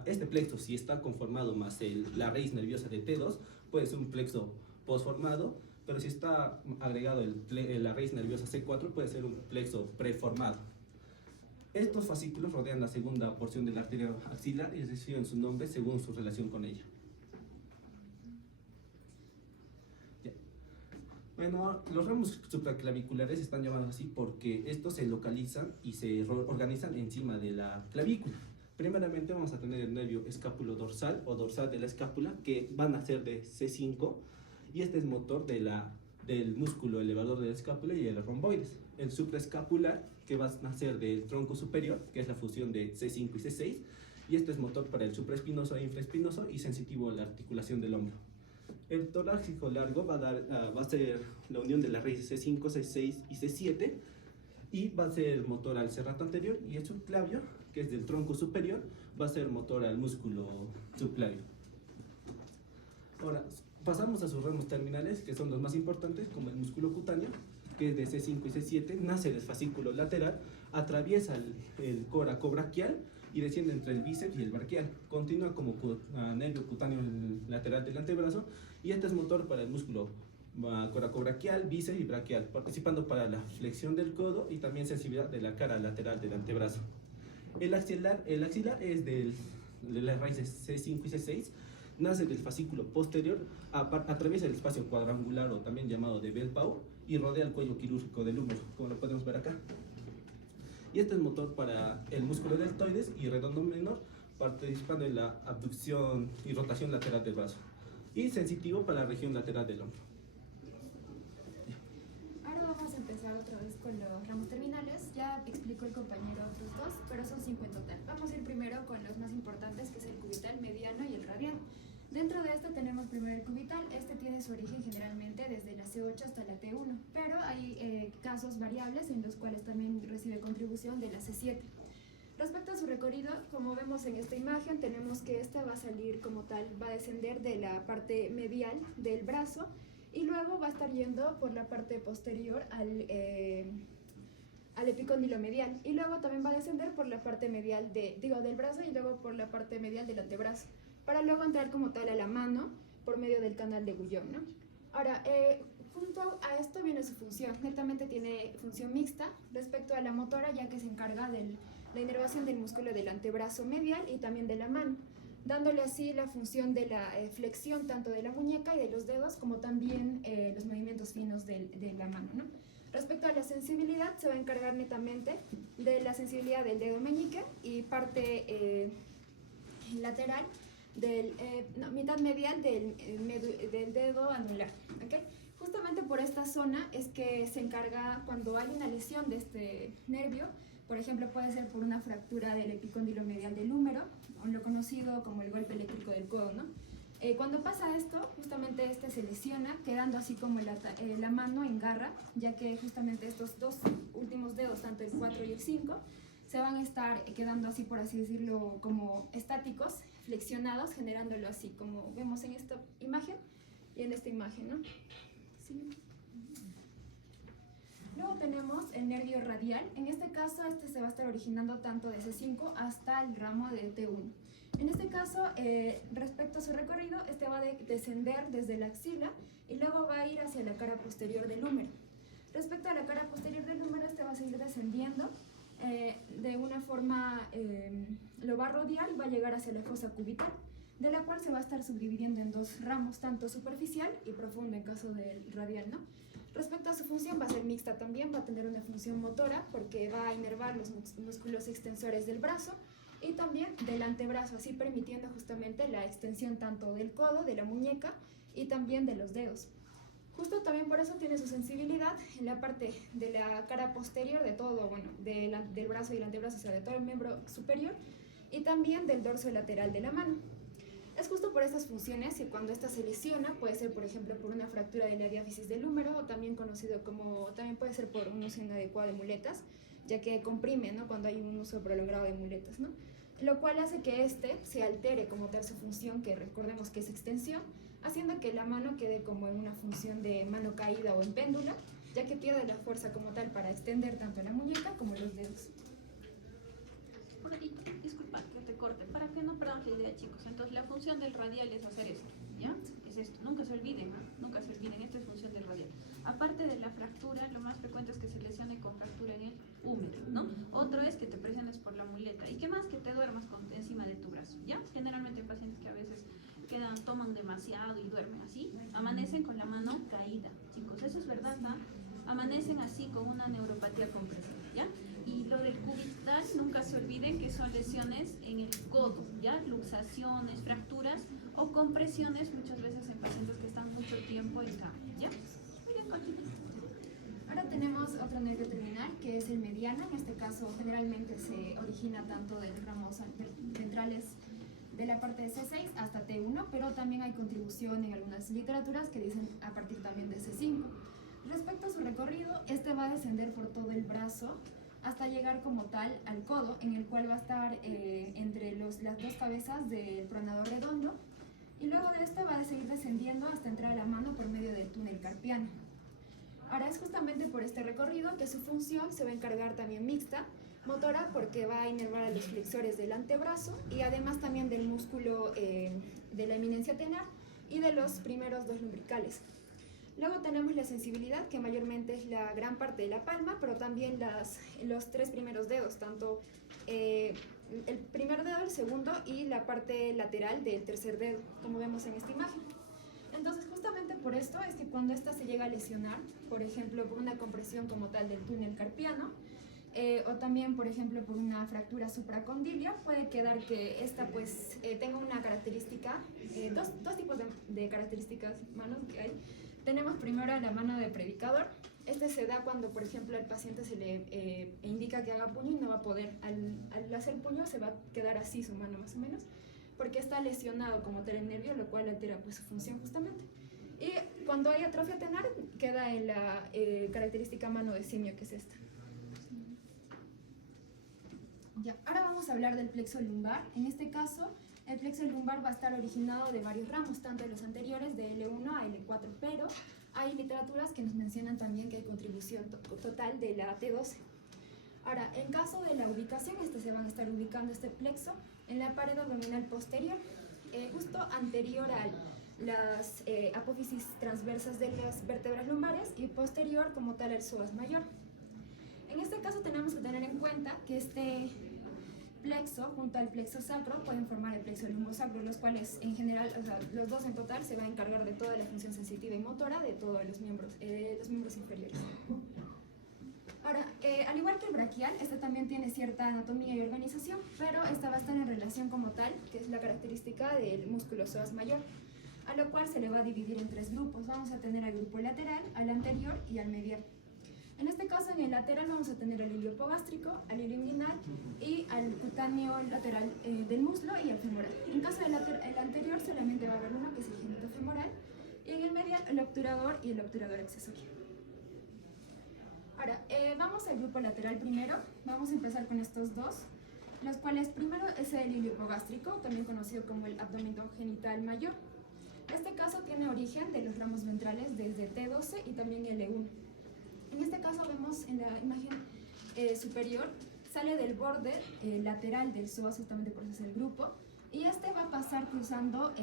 este plexo, si está conformado más la raíz nerviosa de T2, puede ser un plexo posformado, pero si está agregado la raíz nerviosa C4, puede ser un plexo preformado. Estos fascículos rodean la segunda porción de la arteria axilar y reciben su nombre según su relación con ella. Bueno, los ramos supraclaviculares están llamados así porque estos se localizan y se organizan encima de la clavícula. Primeramente vamos a tener el nervio escápulo-dorsal o dorsal de la escápula, que van a ser de C5, y este es motor del músculo elevador de la escápula y el romboides. El supraescapular, que va a ser del tronco superior, que es la fusión de C5 y C6, y este es motor para el supraespinoso e infraespinoso y sensitivo a la articulación del hombro. El torácico largo va a ser la unión de las raíces C5, C6 y C7, y va a ser motor al serrato anterior, y el subclavio, que es del tronco superior, va a ser motor al músculo subclavio. Ahora, pasamos a sus ramos terminales, que son los más importantes, como el músculo cutáneo, que es de C5 y C7, nace del fascículo lateral, atraviesa el coracobraquial y desciende entre el bíceps y el braquial. Continúa como nervio cutáneo lateral del antebrazo, y este es motor para el músculo coracobraquial, bíceps y braquial, participando para la flexión del codo y también sensibilidad de la cara lateral del antebrazo. El axilar es de las raíces C5 y C6, nace del fascículo posterior, atraviesa el espacio cuadrangular o también llamado de Bell-Pau y rodea el cuello quirúrgico del húmero, como lo podemos ver acá. Y este es motor para el músculo deltoides y redondo menor, participando en la abducción y rotación lateral del brazo. Y sensitivo para la región lateral del hombro. Ahora vamos a empezar otra vez con los ramos terminales. Ya explicó el compañero otros dos, pero son 5 en total. Vamos a ir primero con los más importantes, que es el cubital, mediano y el radial. Dentro de este tenemos primero el cubital. Este tiene su origen generalmente desde la C8 hasta la T1, pero hay casos variables en los cuales también recibe contribución de la C7. Respecto a su recorrido, como vemos en esta imagen, tenemos que esta va a salir como tal, va a descender de la parte medial del brazo y luego va a estar yendo por la parte posterior al epicóndilo medial, y luego también va a descender por la parte medial del brazo y luego por la parte medial del antebrazo, para luego entrar como tal a la mano por medio del canal de Guyon, ¿no? Ahora, junto a esto viene su función. Netamente tiene función mixta respecto a la motora, ya que se encarga de la inervación del músculo del antebrazo medial y también de la mano, dándole así la función de la flexión tanto de la muñeca y de los dedos, como también los movimientos finos de la mano, ¿no? Respecto a la sensibilidad, se va a encargar netamente de la sensibilidad del dedo meñique y parte lateral mitad medial del dedo anular, ¿okay? Justamente por esta zona es que se encarga cuando hay una lesión de este nervio. Por ejemplo, puede ser por una fractura del epicóndilo medial del húmero, o lo conocido como el golpe eléctrico del codo, ¿no? Cuando pasa esto, justamente este se lesiona, quedando así como la mano en garra, ya que justamente estos dos últimos dedos, tanto el 4 y el 5, se van a estar quedando así, por así decirlo, como estáticos, flexionados, generándolo así, como vemos en esta imagen y en esta imagen, ¿no? Sí. Luego tenemos el nervio radial. En este caso, este se va a estar originando tanto de C5 hasta el ramo de T1. En este caso, respecto a su recorrido, este va a descender desde la axila y luego va a ir hacia la cara posterior del húmero. Respecto a la cara posterior del húmero, este va a seguir descendiendo de una forma, lo va a rodear y va a llegar hacia la fosa cubital, de la cual se va a estar subdividiendo en dos ramos, tanto superficial y profundo en caso del radial, ¿no? Respecto a su función, va a ser mixta también, va a tener una función motora porque va a inervar los músculos extensores del brazo y también del antebrazo, así permitiendo justamente la extensión tanto del codo, de la muñeca y también de los dedos. Justo también por eso tiene su sensibilidad en la parte de la cara posterior de todo, bueno, del brazo y el antebrazo, o sea, de todo el miembro superior y también del dorso lateral de la mano. Es justo por estas funciones que cuando esta se lesiona, puede ser por ejemplo por una fractura de la diáfisis del húmero, o también conocido como, también puede ser por un uso inadecuado de muletas, ya que comprime, ¿no?, cuando hay un uso prolongado de muletas, ¿no? Lo cual hace que este se altere como tal su función, que recordemos que es extensión, haciendo que la mano quede como en una función de mano caída o en péndula, ya que pierde la fuerza como tal para extender tanto la muñeca como los dedos. Por ahí, disculpa que te corte, para que no perdamos la idea, chicos. Entonces, la función del radial es hacer esto, ¿ya? Es esto, nunca se olviden, ¿no? Nunca se olviden, esta es función del radial. Aparte de la fractura, lo más frecuente es que se lesione con fractura en el húmero, ¿no? Otro es que te presiones por la muleta. ¿Y qué más? Que te duermas encima de tu brazo, ¿ya? Generalmente en pacientes que a veces toman demasiado y duermen así, amanecen con la mano caída, chicos, eso es verdad, ¿no? Amanecen así con una neuropatía compresiva, ¿ya? Y lo del cubital, nunca se olviden que son lesiones en el codo, ¿ya? Luxaciones, fracturas o compresiones muchas veces en pacientes que están mucho tiempo en cama, ¿ya? Muy bien, continúa. Ahora tenemos otro nervio terminal, que es el mediano. En este caso, generalmente se origina tanto de los ramos ventrales de la parte de C6 hasta T1, pero también hay contribución en algunas literaturas que dicen a partir también de C5. Respecto a su recorrido, este va a descender por todo el brazo hasta llegar como tal al codo, en el cual va a estar entre las dos cabezas del pronador redondo, y luego de este va a seguir descendiendo hasta entrar a la mano por medio del túnel carpiano. Ahora es justamente por este recorrido que su función se va a encargar también mixta, motora porque va a inervar a los flexores del antebrazo y además también del músculo de la eminencia tenar y de los primeros dos lumbricales. Luego tenemos la sensibilidad, que mayormente es la gran parte de la palma, pero también los 3 primeros dedos, tanto el primer dedo, el segundo y la parte lateral del tercer dedo, como vemos en esta imagen. Entonces, justamente por esto es que cuando esta se llega a lesionar, por ejemplo, por una compresión como tal del túnel carpiano, o también, por ejemplo, por una fractura supracondilia, puede quedar que esta pues tenga una característica, dos tipos de características manos que hay. Tenemos primero la mano de predicador. Este se da cuando, por ejemplo, al paciente se le indica que haga puño y no va a poder, al hacer puño se va a quedar así su mano más o menos, porque está lesionado como tal el nervio, lo cual altera pues su función justamente. Y cuando hay atrofia tenar, queda en la característica mano de simio, que es esta. Ya, ahora vamos a hablar del plexo lumbar. En este caso, el plexo lumbar va a estar originado de varios ramos, tanto de los anteriores, de L1 a L4, pero hay literaturas que nos mencionan también que hay contribución total de la T12. Ahora, en caso de la ubicación, se van a estar ubicando este plexo en la pared abdominal posterior, justo anterior a las apófisis transversas de las vértebras lumbares y posterior como tal al psoas mayor. En este caso tenemos que tener en cuenta que este plexo junto al plexo sacro pueden formar el plexo lumbosacro, los cuales en general, o sea, los dos en total se van a encargar de toda la función sensitiva y motora de todos los miembros inferiores. Ahora, al igual que el braquial, este también tiene cierta anatomía y organización, pero esta va a estar en relación como tal, que es la característica del músculo psoas mayor, a lo cual se le va a dividir en 3 grupos. Vamos a tener al grupo lateral, al anterior y al medial. En este caso, en el lateral vamos a tener al hilio hipogástrico, al hilio inguinal y al cutáneo lateral del muslo y al femoral. En caso del anterior solamente va a haber uno, que es el genitofemoral, y en el medial el obturador y el obturador accesorio. Ahora, vamos al grupo lateral primero. Vamos a empezar con estos dos, los cuales primero es el hilio hipogástrico, también conocido como el abdomen genital mayor. Este caso tiene origen de los ramos ventrales desde T12 y también L1. En este caso vemos en la imagen superior, sale del borde lateral del psoas, justamente por eso es el grupo, y este va a pasar cruzando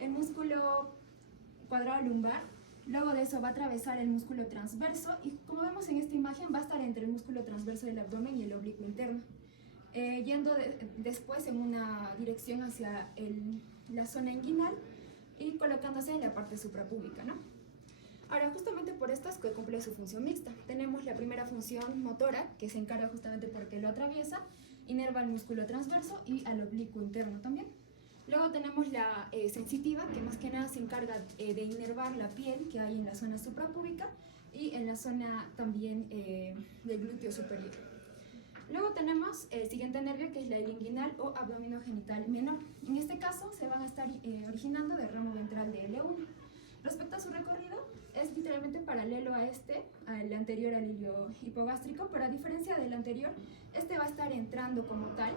el músculo cuadrado lumbar. Luego de eso va a atravesar el músculo transverso y, como vemos en esta imagen, va a estar entre el músculo transverso del abdomen y el oblicuo interno, yendo después en una dirección hacia la zona inguinal y colocándose en la parte suprapúbica, ¿no? Ahora, justamente por estas que cumple su función mixta. Tenemos la primera función motora, que se encarga justamente porque lo atraviesa, inerva al músculo transverso y al oblicuo interno también. Luego tenemos la sensitiva, que más que nada se encarga de inervar la piel que hay en la zona suprapúbica y en la zona también del glúteo superior. Luego tenemos el siguiente nervio, que es la inguinal o abdominogenital menor. En este caso se van a estar originando del ramo ventral de L1. Respecto a su recorrido, es literalmente paralelo a al anterior, al hilio hipogástrico, pero a diferencia del anterior, este va a estar entrando como tal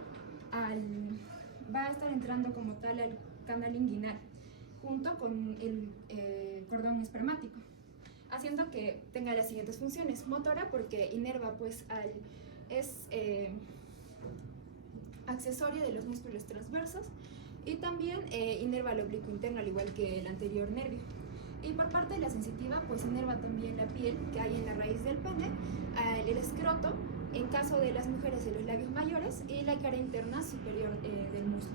al canal inguinal, junto con el cordón espermático, haciendo que tenga las siguientes funciones. Motora, porque inerva pues es accesoria de los músculos transversos, y también inerva al oblicuo interno, al igual que el anterior nervio. Y por parte de la sensitiva, pues inerva también la piel que hay en la raíz del pene, el escroto, en caso de las mujeres en los labios mayores, y la cara interna superior del muslo.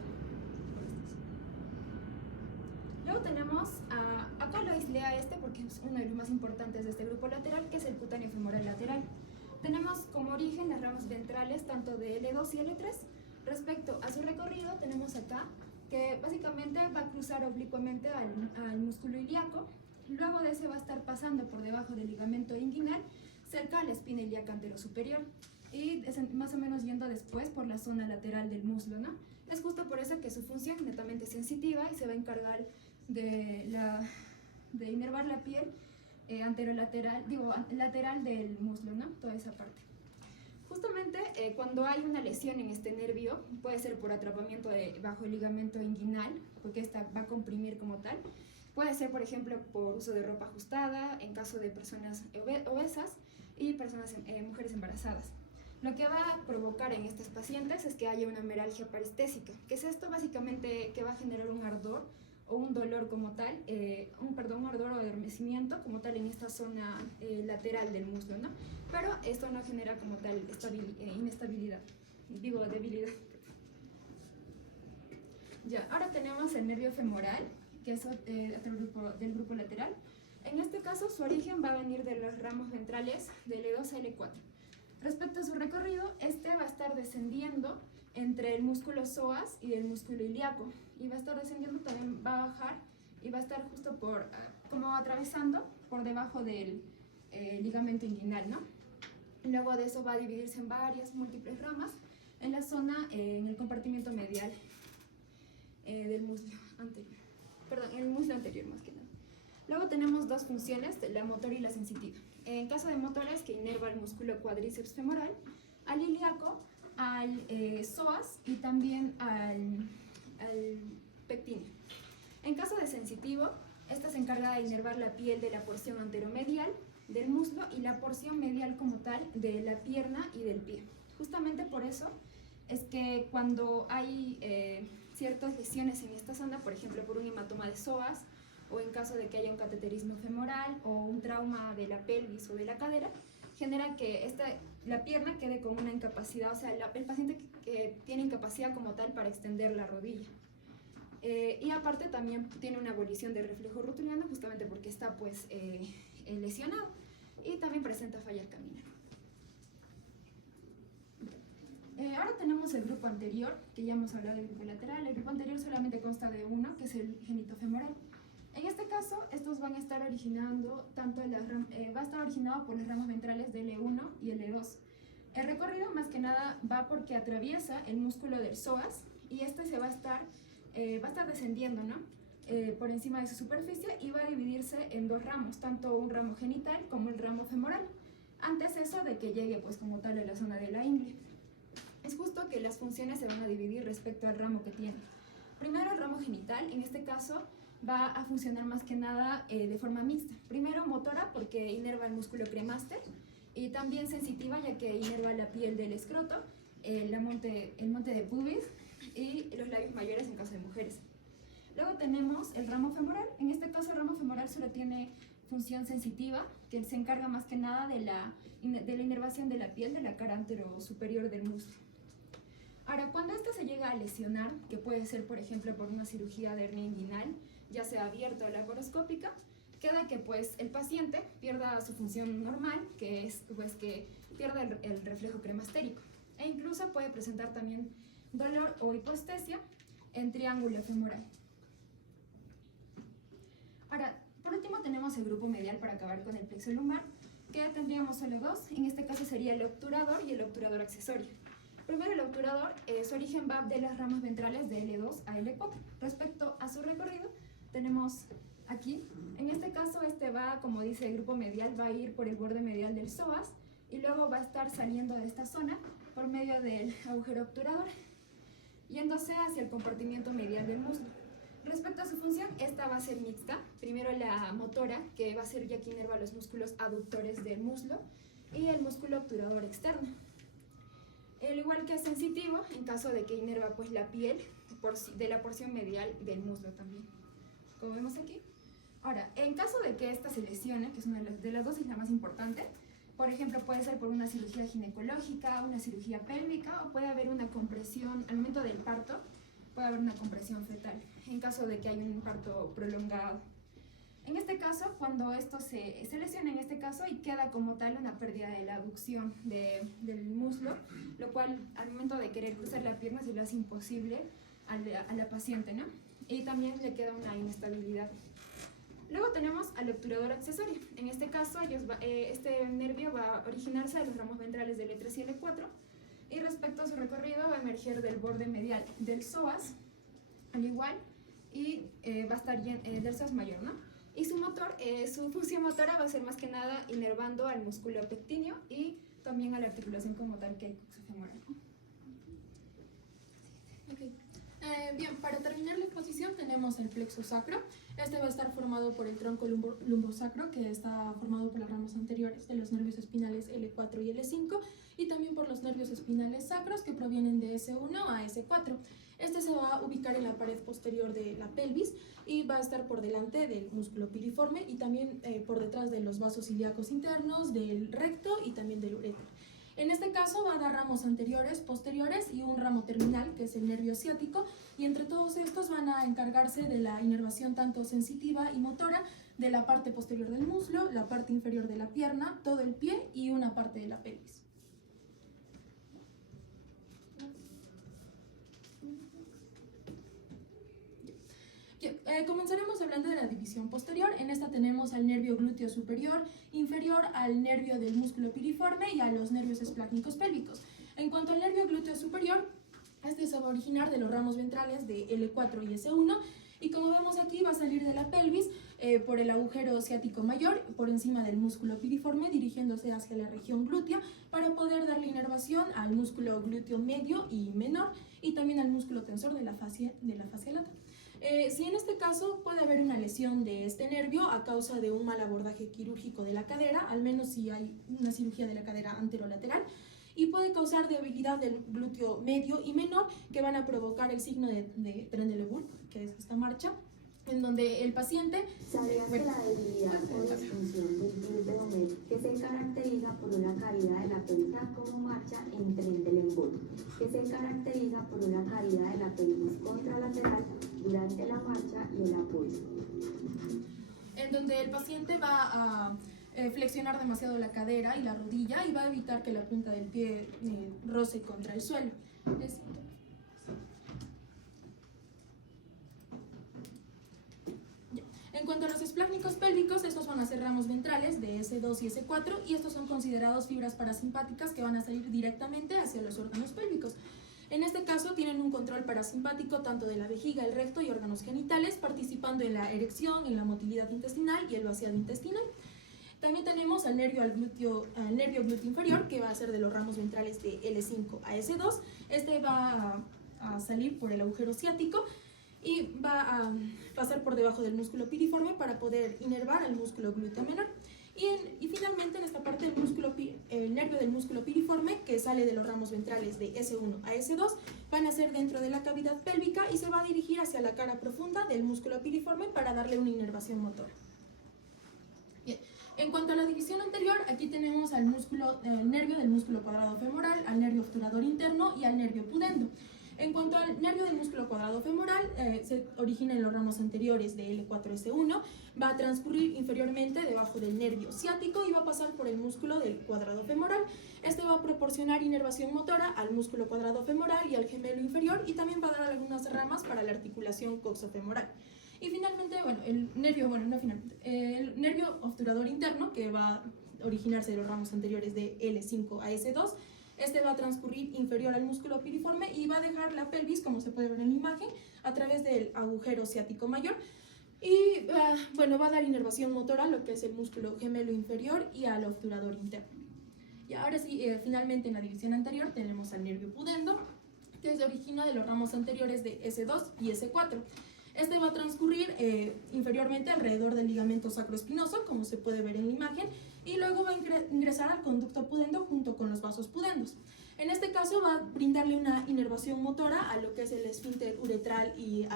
Luego tenemos, acá lo aislé a porque es uno de los más importantes de este grupo lateral, que es el cutáneo femoral lateral. Tenemos como origen las ramas ventrales tanto de L2 y L3. Respecto a su recorrido, tenemos acá que básicamente va a cruzar oblicuamente al músculo ilíaco. Luego de ese va a estar pasando por debajo del ligamento inguinal, cerca a la espina ilíaca anterosuperior, y más o menos yendo después por la zona lateral del muslo, ¿no? Es justo por eso que su función es netamente sensitiva y se va a encargar de inervar la piel lateral del muslo, ¿no? Toda esa parte. Justamente cuando hay una lesión en este nervio, puede ser por atrapamiento bajo el ligamento inguinal, porque esta va a comprimir como tal. Puede ser, por ejemplo, por uso de ropa ajustada, en caso de personas obesas y mujeres embarazadas. Lo que va a provocar en estas pacientes es que haya una meralgia parestésica. ¿Qué es esto? Básicamente que va a generar un ardor o un dolor como tal, un ardor o adormecimiento como tal en esta zona lateral del muslo, ¿no? Pero esto no genera como tal inestabilidad, digo debilidad. Ya, ahora tenemos el nervio femoral, que es del grupo lateral. En este caso, su origen va a venir de los ramos ventrales del L2 a L4. Respecto a su recorrido, este va a estar descendiendo entre el músculo psoas y el músculo ilíaco. Y va a estar descendiendo, también va a bajar y va a estar justo como atravesando por debajo del ligamento inguinal, ¿no? Luego de eso va a dividirse en múltiples ramas en la zona, en el compartimiento medial del muslo anterior. Perdón, en el muslo anterior más que nada. Luego tenemos dos funciones, la motora y la sensitiva. En caso de motores, que inerva el músculo cuádriceps femoral, al ilíaco, al psoas y también al pectíneo. En caso de sensitivo, esta se encarga de inervar la piel de la porción anteromedial del muslo y la porción medial como tal de la pierna y del pie. Justamente por eso es que cuando hay ciertas lesiones en esta zona, por ejemplo por un hematoma de psoas, o en caso de que haya un cateterismo femoral o un trauma de la pelvis o de la cadera, genera que la pierna quede con una incapacidad, o sea, el paciente que tiene incapacidad como tal para extender la rodilla. Y aparte también tiene una abolición del reflejo rotuliano justamente porque está pues lesionado y también presenta falla al caminar. Ahora tenemos el grupo anterior, que ya hemos hablado del grupo lateral. El grupo anterior solamente consta de uno, que es el genitofemoral. En este caso, estos van a estar originando va a estar originado por las ramas ventrales del L1 y el L2. El recorrido más que nada va porque atraviesa el músculo del psoas y este va a estar descendiendo, ¿no? Por encima de su superficie y va a dividirse en dos ramos, tanto un ramo genital como el ramo femoral. Antes eso de que llegue pues como tal a la zona de la ingle. Es justo que las funciones se van a dividir respecto al ramo que tiene. Primero el ramo genital, en este caso va a funcionar más que nada de forma mixta. Primero motora porque inerva el músculo cremaster y también sensitiva ya que inerva la piel del escroto, el monte de pubis y los labios mayores en caso de mujeres. Luego tenemos el ramo femoral. En este caso el ramo femoral solo tiene función sensitiva, que se encarga más que nada de la inervación de la piel de la cara antero superior del muslo. Ahora, cuando esta se llega a lesionar, que puede ser por ejemplo por una cirugía de hernia inguinal, ya sea abierta o laparoscópica, queda que pues el paciente pierda su función normal, que es pues que pierda el reflejo cremastérico, e incluso puede presentar también dolor o hipoestesia en triángulo femoral. Ahora, por último tenemos el grupo medial para acabar con el plexo lumbar, que tendríamos solo dos. En este caso sería el obturador y el obturador accesorio. Primero el obturador, su origen va de las ramas ventrales de L2 a L4. Respecto a su recorrido, tenemos aquí, en este caso va, como dice el grupo medial, va a ir por el borde medial del psoas y luego va a estar saliendo de esta zona por medio del agujero obturador, yéndose hacia el compartimiento medial del muslo. Respecto a su función, esta va a ser mixta. Primero la motora, que va a ser ya que inerva los músculos aductores del muslo, y el músculo obturador externo. Al igual que es sensitivo, en caso de que inerva pues la piel de la porción medial del muslo también, como vemos aquí. Ahora, en caso de que esta se lesione, que es una de las dos, es la más importante, por ejemplo, puede ser por una cirugía ginecológica, una cirugía pélvica, o puede haber una compresión, al momento del parto, puede haber una compresión fetal, en caso de que haya un parto prolongado. En este caso, cuando esto se lesiona en este caso y queda como tal una pérdida de la aducción del muslo, lo cual al momento de querer cruzar la pierna se le hace imposible a la paciente, ¿no? Y también le queda una inestabilidad. Luego tenemos al obturador accesorio. En este caso, este nervio va a originarse de los ramos ventrales del L3 y L4 y respecto a su recorrido va a emerger del borde medial del psoas, al igual, y va a estar del psoas mayor, ¿no? Y su función motora va a ser más que nada inervando al músculo pectíneo y también a la articulación como tal que hay coxofemoral. Okay. Bien, para terminar la exposición tenemos el plexo sacro. Este va a estar formado por el tronco lumbosacro, que está formado por las ramas anteriores de los nervios espinales L4 y L5, y también por los nervios espinales sacros que provienen de S1 a S4. Este se va a ubicar en la pared posterior de la pelvis y va a estar por delante del músculo piriforme y también por detrás de los vasos ilíacos internos, del recto y también del uréter. En este caso va a dar ramos anteriores, posteriores y un ramo terminal, que es el nervio ciático, y entre todos estos van a encargarse de la inervación tanto sensitiva y motora de la parte posterior del muslo, la parte inferior de la pierna, todo el pie y una parte de la pelvis. Comenzaremos hablando de la división posterior. En esta tenemos al nervio glúteo superior, inferior al nervio del músculo piriforme y a los nervios esplácnicos pélvicos. En cuanto al nervio glúteo superior, este se va a originar de los ramos ventrales de L4 y S1 y como vemos aquí va a salir de la pelvis por el agujero ciático mayor, por encima del músculo piriforme, dirigiéndose hacia la región glútea para poder darle inervación al músculo glúteo medio y menor y también al músculo tensor de la fascia lata. Si en este caso puede haber una lesión de este nervio a causa de un mal abordaje quirúrgico de la cadera, al menos si hay una cirugía de la cadera anterolateral, y puede causar debilidad del glúteo medio y menor que van a provocar el signo de Trendelenburg, que es esta marcha, en donde el paciente... ¿Sabías que la debilidad o disfunción del glúteo medio que se caracteriza por una caída de la pelvis como marcha en Trendelenburg, que se caracteriza por una caída de la pelvis contralateral durante la marcha y el apoyo? En donde el paciente va a flexionar demasiado la cadera y la rodilla y va a evitar que la punta del pie roce contra el suelo. En cuanto a los esplácnicos pélvicos, estos van a ser ramos ventrales de S2 y S4 y estos son considerados fibras parasimpáticas que van a salir directamente hacia los órganos pélvicos. En este caso tienen un control parasimpático tanto de la vejiga, el recto y órganos genitales, participando en la erección, en la motilidad intestinal y el vaciado intestinal. También tenemos al nervio glúteo inferior, que va a ser de los ramos ventrales de L5 a S2. Este va a salir por el agujero ciático y va a pasar por debajo del músculo piriforme para poder inervar al músculo glúteo menor. Y finalmente en esta parte el nervio del músculo piriforme, que sale de los ramos ventrales de S1 a S2, van a ser dentro de la cavidad pélvica y se va a dirigir hacia la cara profunda del músculo piriforme para darle una inervación motora. Bien. En cuanto a la división anterior, aquí tenemos al nervio del músculo cuadrado femoral, al nervio obturador interno y al nervio pudendo. En cuanto al nervio del músculo cuadrado femoral, se origina en los ramos anteriores de L4-S1, va a transcurrir inferiormente debajo del nervio ciático y va a pasar por el músculo del cuadrado femoral. Este va a proporcionar inervación motora al músculo cuadrado femoral y al gemelo inferior y también va a dar algunas ramas para la articulación coxofemoral. Y finalmente, el nervio obturador interno, que va a originarse de los ramos anteriores de L5 a S2, este va a transcurrir inferior al músculo piriforme y va a dejar la pelvis, como se puede ver en la imagen, a través del agujero ciático mayor. Y va a dar inervación motora a lo que es el músculo gemelo inferior y al obturador interno. Y ahora sí, finalmente en la división anterior tenemos al nervio pudendo, que se origina de los ramos anteriores de S2 y S4. Este va a transcurrir inferiormente alrededor del ligamento sacroespinoso, como se puede ver en la imagen, y luego va a ingresar al conducto pudendo junto con los vasos pudendos. En este caso va a brindarle una inervación motora a lo que es el esfínter uretral y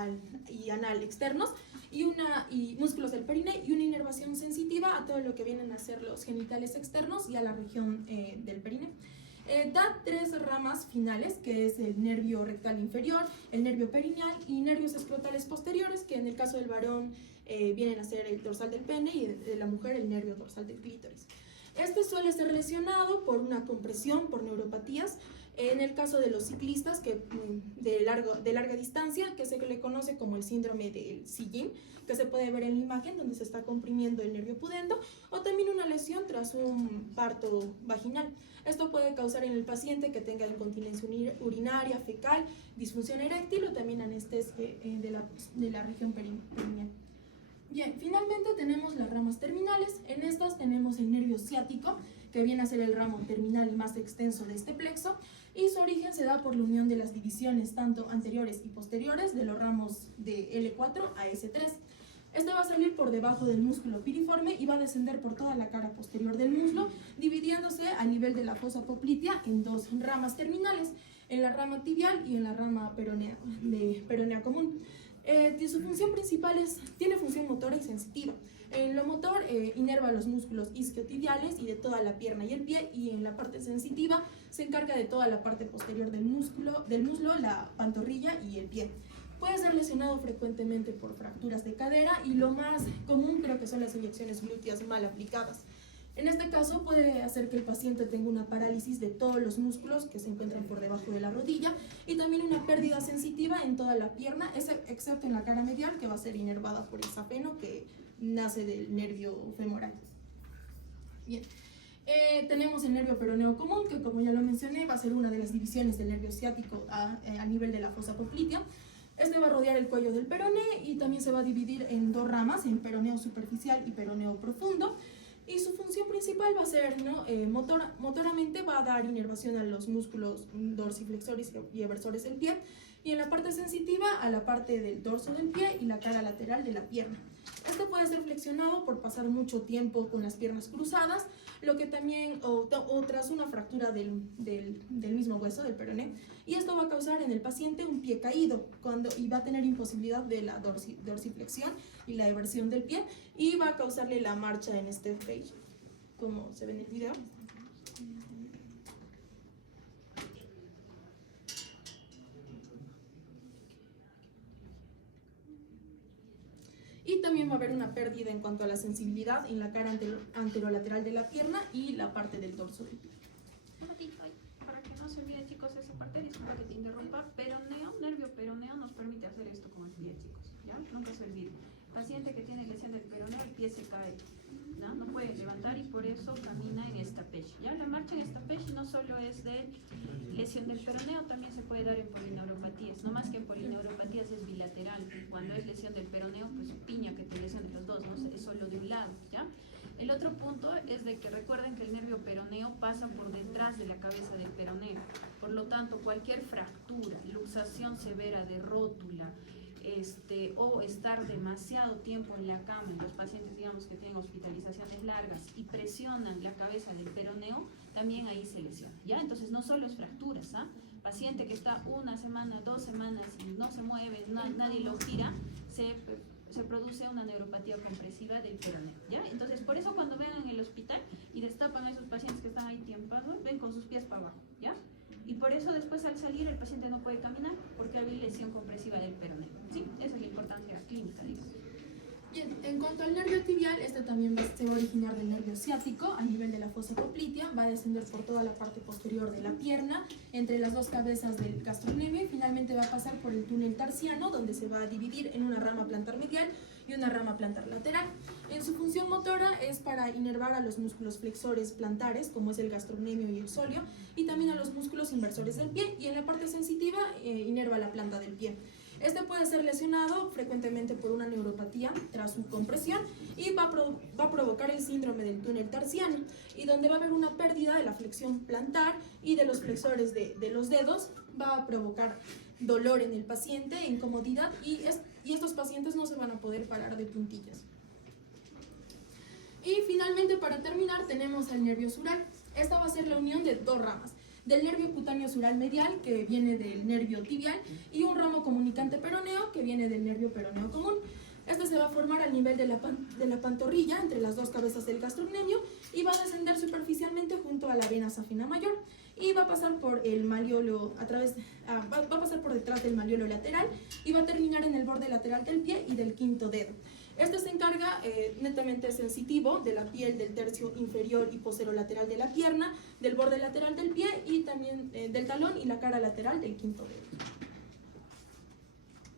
anal externos y músculos del perine, y una inervación sensitiva a todo lo que vienen a ser los genitales externos y a la región del perine. Da tres ramas finales, que es el nervio rectal inferior, el nervio perineal y nervios escrotales posteriores, que en el caso del varón vienen a ser el dorsal del pene y de la mujer el nervio dorsal del clítoris. Este suele ser lesionado por una compresión, por neuropatías. En el caso de los ciclistas de larga distancia, que se le conoce como el síndrome del sillín, que se puede ver en la imagen donde se está comprimiendo el nervio pudendo, o también una lesión tras un parto vaginal. Esto puede causar en el paciente que tenga incontinencia urinaria, fecal, disfunción eréctil o también anestesia de la región perineal. Bien, finalmente tenemos las ramas terminales. En estas tenemos el nervio ciático, que viene a ser el ramo terminal y más extenso de este plexo, y su origen se da por la unión de las divisiones tanto anteriores y posteriores de los ramos de L4 a S3. Este va a salir por debajo del músculo piriforme y va a descender por toda la cara posterior del muslo, dividiéndose a nivel de la fosa poplitea en dos ramas terminales, en la rama tibial y en la rama peronea común. Su función principal tiene función motora y sensitiva. En lo motor inerva los músculos isquiotibiales y de toda la pierna y el pie, y en la parte sensitiva se encarga de toda la parte posterior del muslo, la pantorrilla y el pie. Puede ser lesionado frecuentemente por fracturas de cadera, y lo más común creo que son las inyecciones glúteas mal aplicadas. En este caso puede hacer que el paciente tenga una parálisis de todos los músculos que se encuentran por debajo de la rodilla, y también una pérdida sensitiva en toda la pierna, excepto en la cara medial, que va a ser inervada por el safeno que nace del nervio femoral. Bien. Tenemos el nervio peroneo común, que como ya lo mencioné va a ser una de las divisiones del nervio ciático a nivel de la fosa poplitea. Este va a rodear el cuello del peroné y también se va a dividir en dos ramas, en peroneo superficial y peroneo profundo. Y su función principal va a ser, motoramente va a dar inervación a los músculos dorsiflexores y eversores del pie, y en la parte sensitiva a la parte del dorso del pie y la cara lateral de la pierna. Este puede ser flexionado por pasar mucho tiempo con las piernas cruzadas, lo que también, o tras una fractura del mismo hueso del peroné, y esto va a causar en el paciente un pie caído, y va a tener imposibilidad de la dorsiflexión y la eversión del pie, y va a causarle la marcha en este page, como se ve en el video. Y también va a haber una pérdida en cuanto a la sensibilidad en la cara anterolateral de la pierna y la parte del dorso del pie. Para que no se olvide, chicos, esa parte, disculpa que te interrumpa, nervio peroneo nos permite hacer esto con el pie, chicos, ¿ya? Nunca se olvide. Paciente que tiene lesión del peroneo, el pie se cae, ¿no? No puede levantar y por eso camina en esta pesh, ¿ya? La marcha en esta pesh no solo es de lesión del peroneo, también se puede dar en polineuropatías, no más que en polineuropatías es bilateral. Cuando es lesión del peroneo, pues piña que te lesione los dos, no es solo de un lado, ¿ya? El otro punto es de que recuerden que el nervio peroneo pasa por detrás de la cabeza del peroneo, por lo tanto cualquier fractura, luxación severa de rótula, o estar demasiado tiempo en la cama, en los pacientes digamos que tienen hospitalizaciones largas y presionan la cabeza del peroneo, también ahí se lesiona, ¿ya? Entonces no solo es fracturas, ¿ah? Paciente que está 1 semana, 2 semanas y no se mueve, nadie lo gira, se produce una neuropatía compresiva del peroneo, ¿ya? Entonces por eso cuando ven en el hospital y destapan a esos pacientes que están ahí tiempados, ven con sus pies para abajo, ¿ya? Y por eso después al salir el paciente no puede caminar porque hay lesión compresiva del peroneo, ¿sí? Esa es la importancia clínica, digamos. Bien, en cuanto al nervio tibial, este también se va a originar del nervio ciático a nivel de la fosa poplitea, va a descender por toda la parte posterior de la pierna, entre las dos cabezas del gastrocnemio, y finalmente va a pasar por el túnel tarsiano, donde se va a dividir en una rama plantar medial y una rama plantar lateral. En su función motora es para inervar a los músculos flexores plantares, como es el gastrocnemio y el sóleo, y también a los músculos inversores del pie, y en la parte sensitiva inerva la planta del pie. Este puede ser lesionado frecuentemente por una neuropatía tras su compresión y va a provocar el síndrome del túnel tarsiano, y donde va a haber una pérdida de la flexión plantar y de los flexores de los dedos, va a provocar dolor en el paciente, incomodidad, y estos pacientes no se van a poder parar de puntillas. Y finalmente, para terminar, tenemos el nervio sural. Esta va a ser la unión de dos ramas, del nervio cutáneo sural medial, que viene del nervio tibial, y un ramo comunicante peroneo, que viene del nervio peroneo común. Este se va a formar al nivel de la pantorrilla, entre las dos cabezas del gastrocnemio, y va a descender superficialmente junto a la vena safena mayor, y va a pasar por el maliolo, va a pasar por detrás del maliolo lateral, y va a terminar en el borde lateral del pie y del quinto dedo. Este se encarga netamente sensitivo de la piel del tercio inferior y posterolateral de la pierna, del borde lateral del pie y también del talón y la cara lateral del quinto dedo.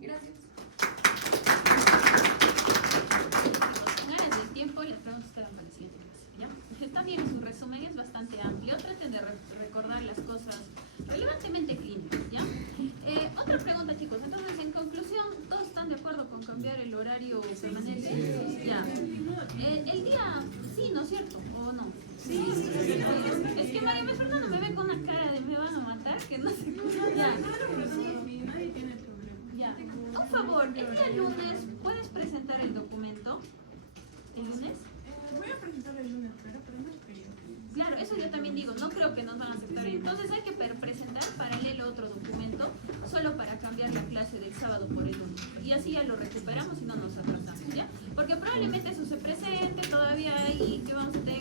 Gracias. Con áreas del tiempo, las preguntas quedan para la siguiente clase, ¿ya? Está bien, su resumen es bastante amplio, traten de recordar las cosas relevantemente clínicas, ¿ya? Otra pregunta, chicos, entonces en conclusión, ¿todos están de acuerdo con cambiar el horario permanente? Ya. El día, sí, ¿no es cierto? ¿O no? Es que María Fernanda me ve con una cara de me van a matar, que no sé cómo. Ya. Nadie tiene problema. Ya. Un favor, el día lunes, ¿puedes presentar el documento? ¿El lunes? Voy a presentar el lunes, pero no es periodo. Claro, eso yo también digo, no creo que nos van a aceptar. Entonces hay que presentar paralelo otro documento, solo para cambiar la clase del sábado por el lunes. Y así ya lo recuperamos y no nos atrasamos, ¿ya? Porque probablemente eso se presente, todavía hay que vamos a tener